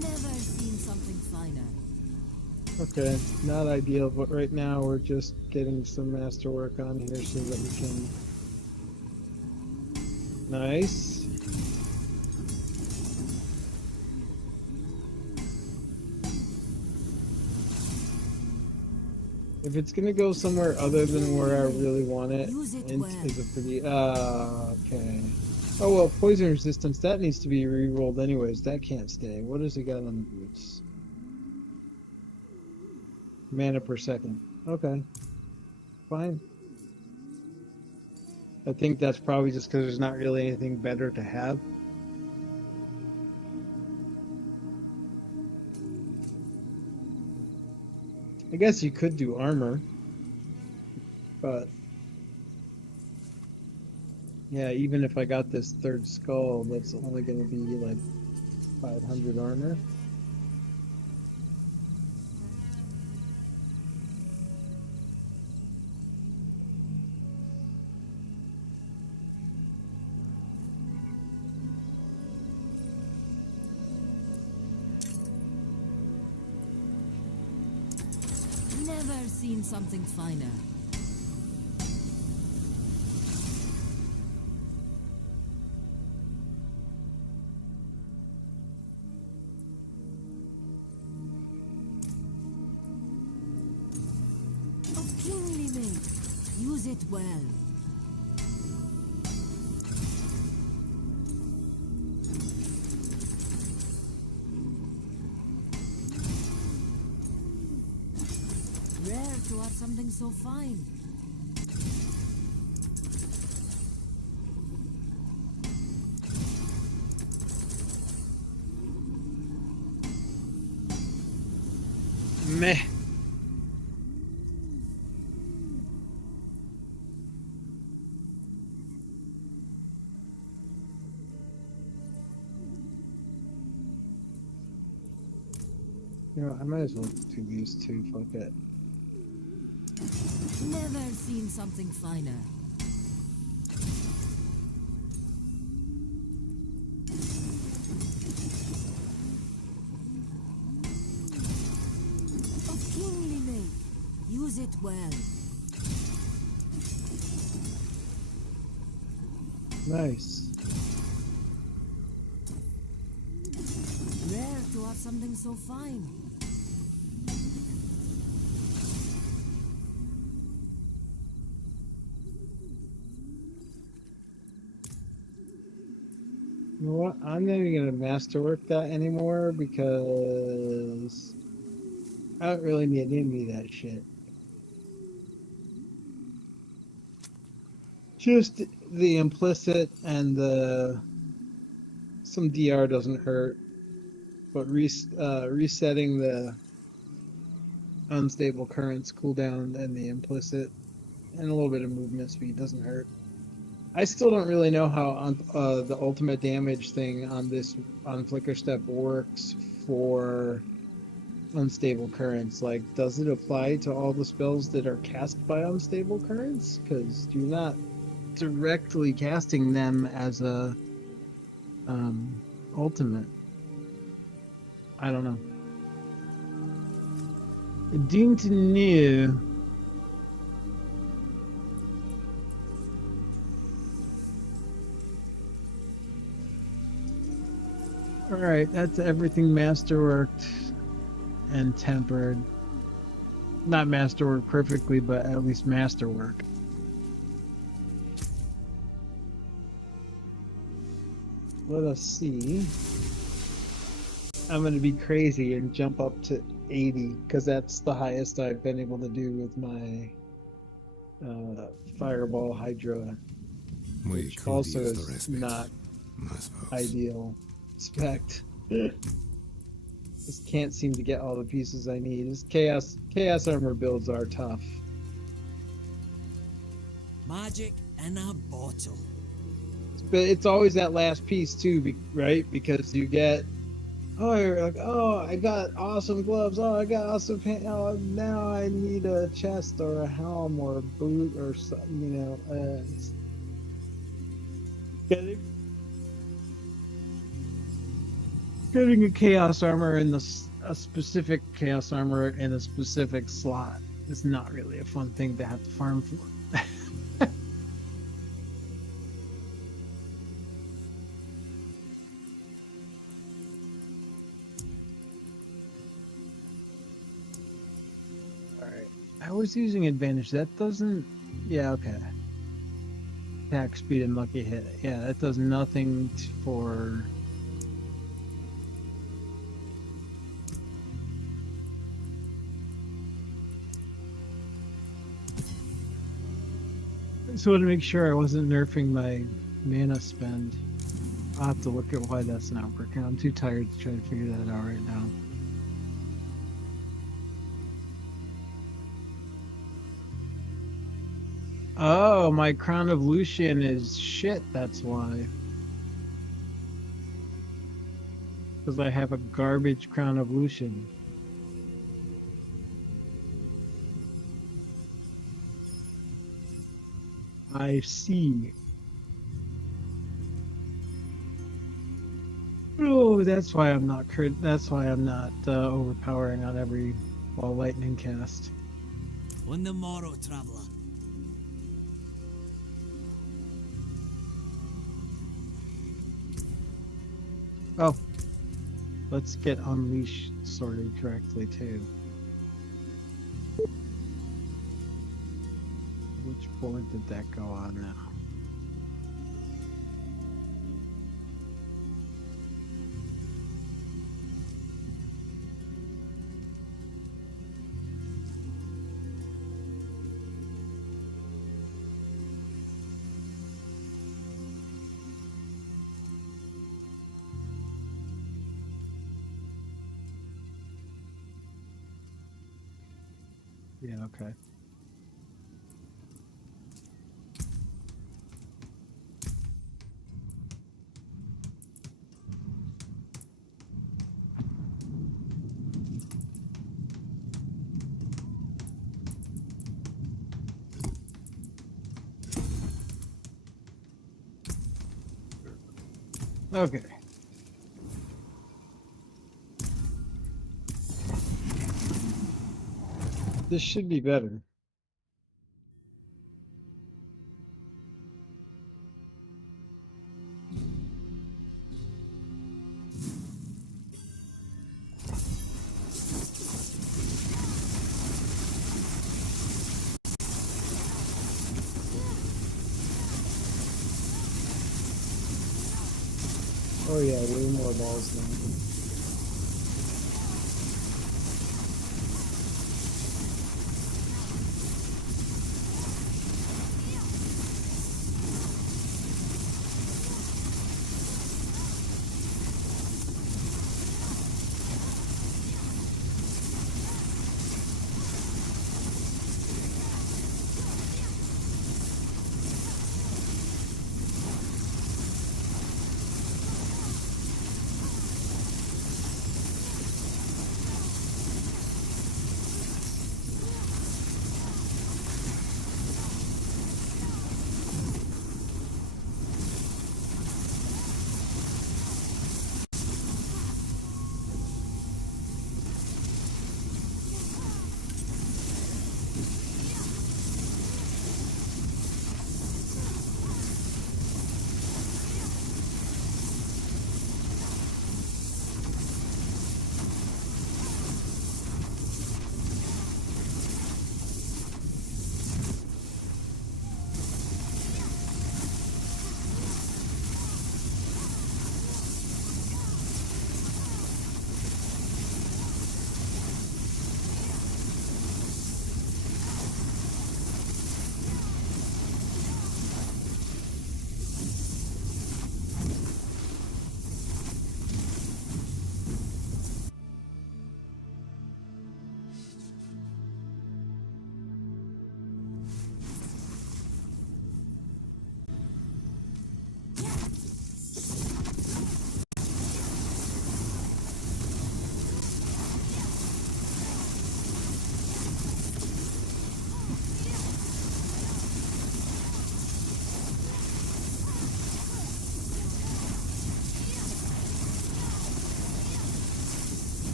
Never seen something finer. Okay, not ideal, but right now we're just getting some masterwork on here so that we can. Nice. If it's gonna go somewhere other than where I really want it, Use it int well. is a pretty. Okay. Oh well, poison resistance, that needs to be re-rolled anyways. That can't stay. What does he got on the boots? Mana per second. Okay. Fine. I think that's probably just because there's not really anything better to have. I guess you could do armor, but yeah, even if I got this third skull, that's only going to be like 500 armor. Never seen something finer. Of kingly make. Use it well. Rare to have something so fine. Meh. You know, I might as well do these two. Fuck it. Never seen something finer. Of kingly make. Use it well. Nice. Rare to have something so fine. You know what? I'm not even gonna masterwork that anymore because I don't really need any of that shit. Just the implicit and the some DR doesn't hurt, but resetting the unstable currents cooldown and the implicit and a little bit of movement speed doesn't hurt. I still don't really know how the ultimate damage thing on Flicker Step works for unstable currents. Like, does it apply to all the spells that are cast by unstable currents? Because you're not directly casting them as a ultimate. I don't know. I don't know. Alright, that's everything masterworked and tempered. Not masterwork perfectly, but at least masterwork. Let us see. I'm going to be crazy and jump up to 80 because that's the highest I've been able to do with my Fireball Hydra, We which could also use the is respite, not I suppose. ideal spec. Just can't seem to get all the pieces I need. This chaos armor builds are tough. Magic in a bottle. But it's always that last piece too, right? Because you get, oh, you're like, oh, I got awesome gloves. Oh, I got awesome pants. Oh, now I need a chest or a helm or a boot or something. You know, getting a chaos armor in a specific chaos armor in a specific slot is not really a fun thing to have to farm for. Alright. I was using advantage. That doesn't. Yeah, okay. Attack speed and lucky hit. Yeah, that does nothing for. I just wanted to make sure I wasn't nerfing my mana spend. I'll have to look at why that's not working. I'm too tired to try to figure that out right now. Oh, my Crown of Lucian is shit, that's why. Because I have a garbage Crown of Lucian. I see. Oh, that's why I'm not overpowering on every lightning cast. On the morrow, traveler. Oh, let's get Unleashed sorted correctly too. Which board did that go on now? Yeah, okay. Okay. This should be better. oh yeah, way more balls now.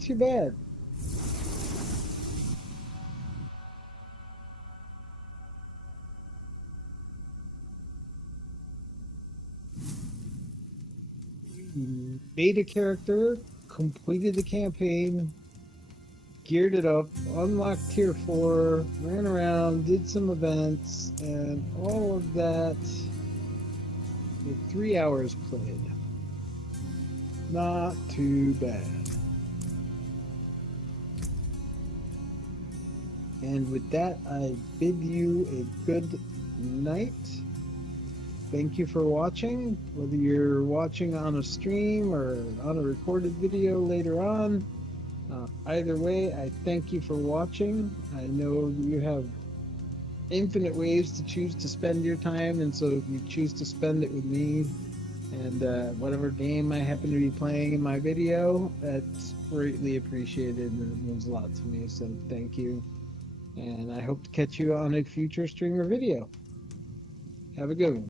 not too bad. Made a character, completed the campaign, geared it up, unlocked tier 4, ran around, did some events, and all of that with 3 hours played. Not too bad. And with that, I bid you a good night. Thank you for watching, whether you're watching on a stream or on a recorded video later on. Either way, I thank you for watching. I know you have infinite ways to choose to spend your time, and so if you choose to spend it with me and whatever game I happen to be playing in my video, that's greatly appreciated and it means a lot to me, so thank you. And I hope to catch you on a future stream or video. Have a good one.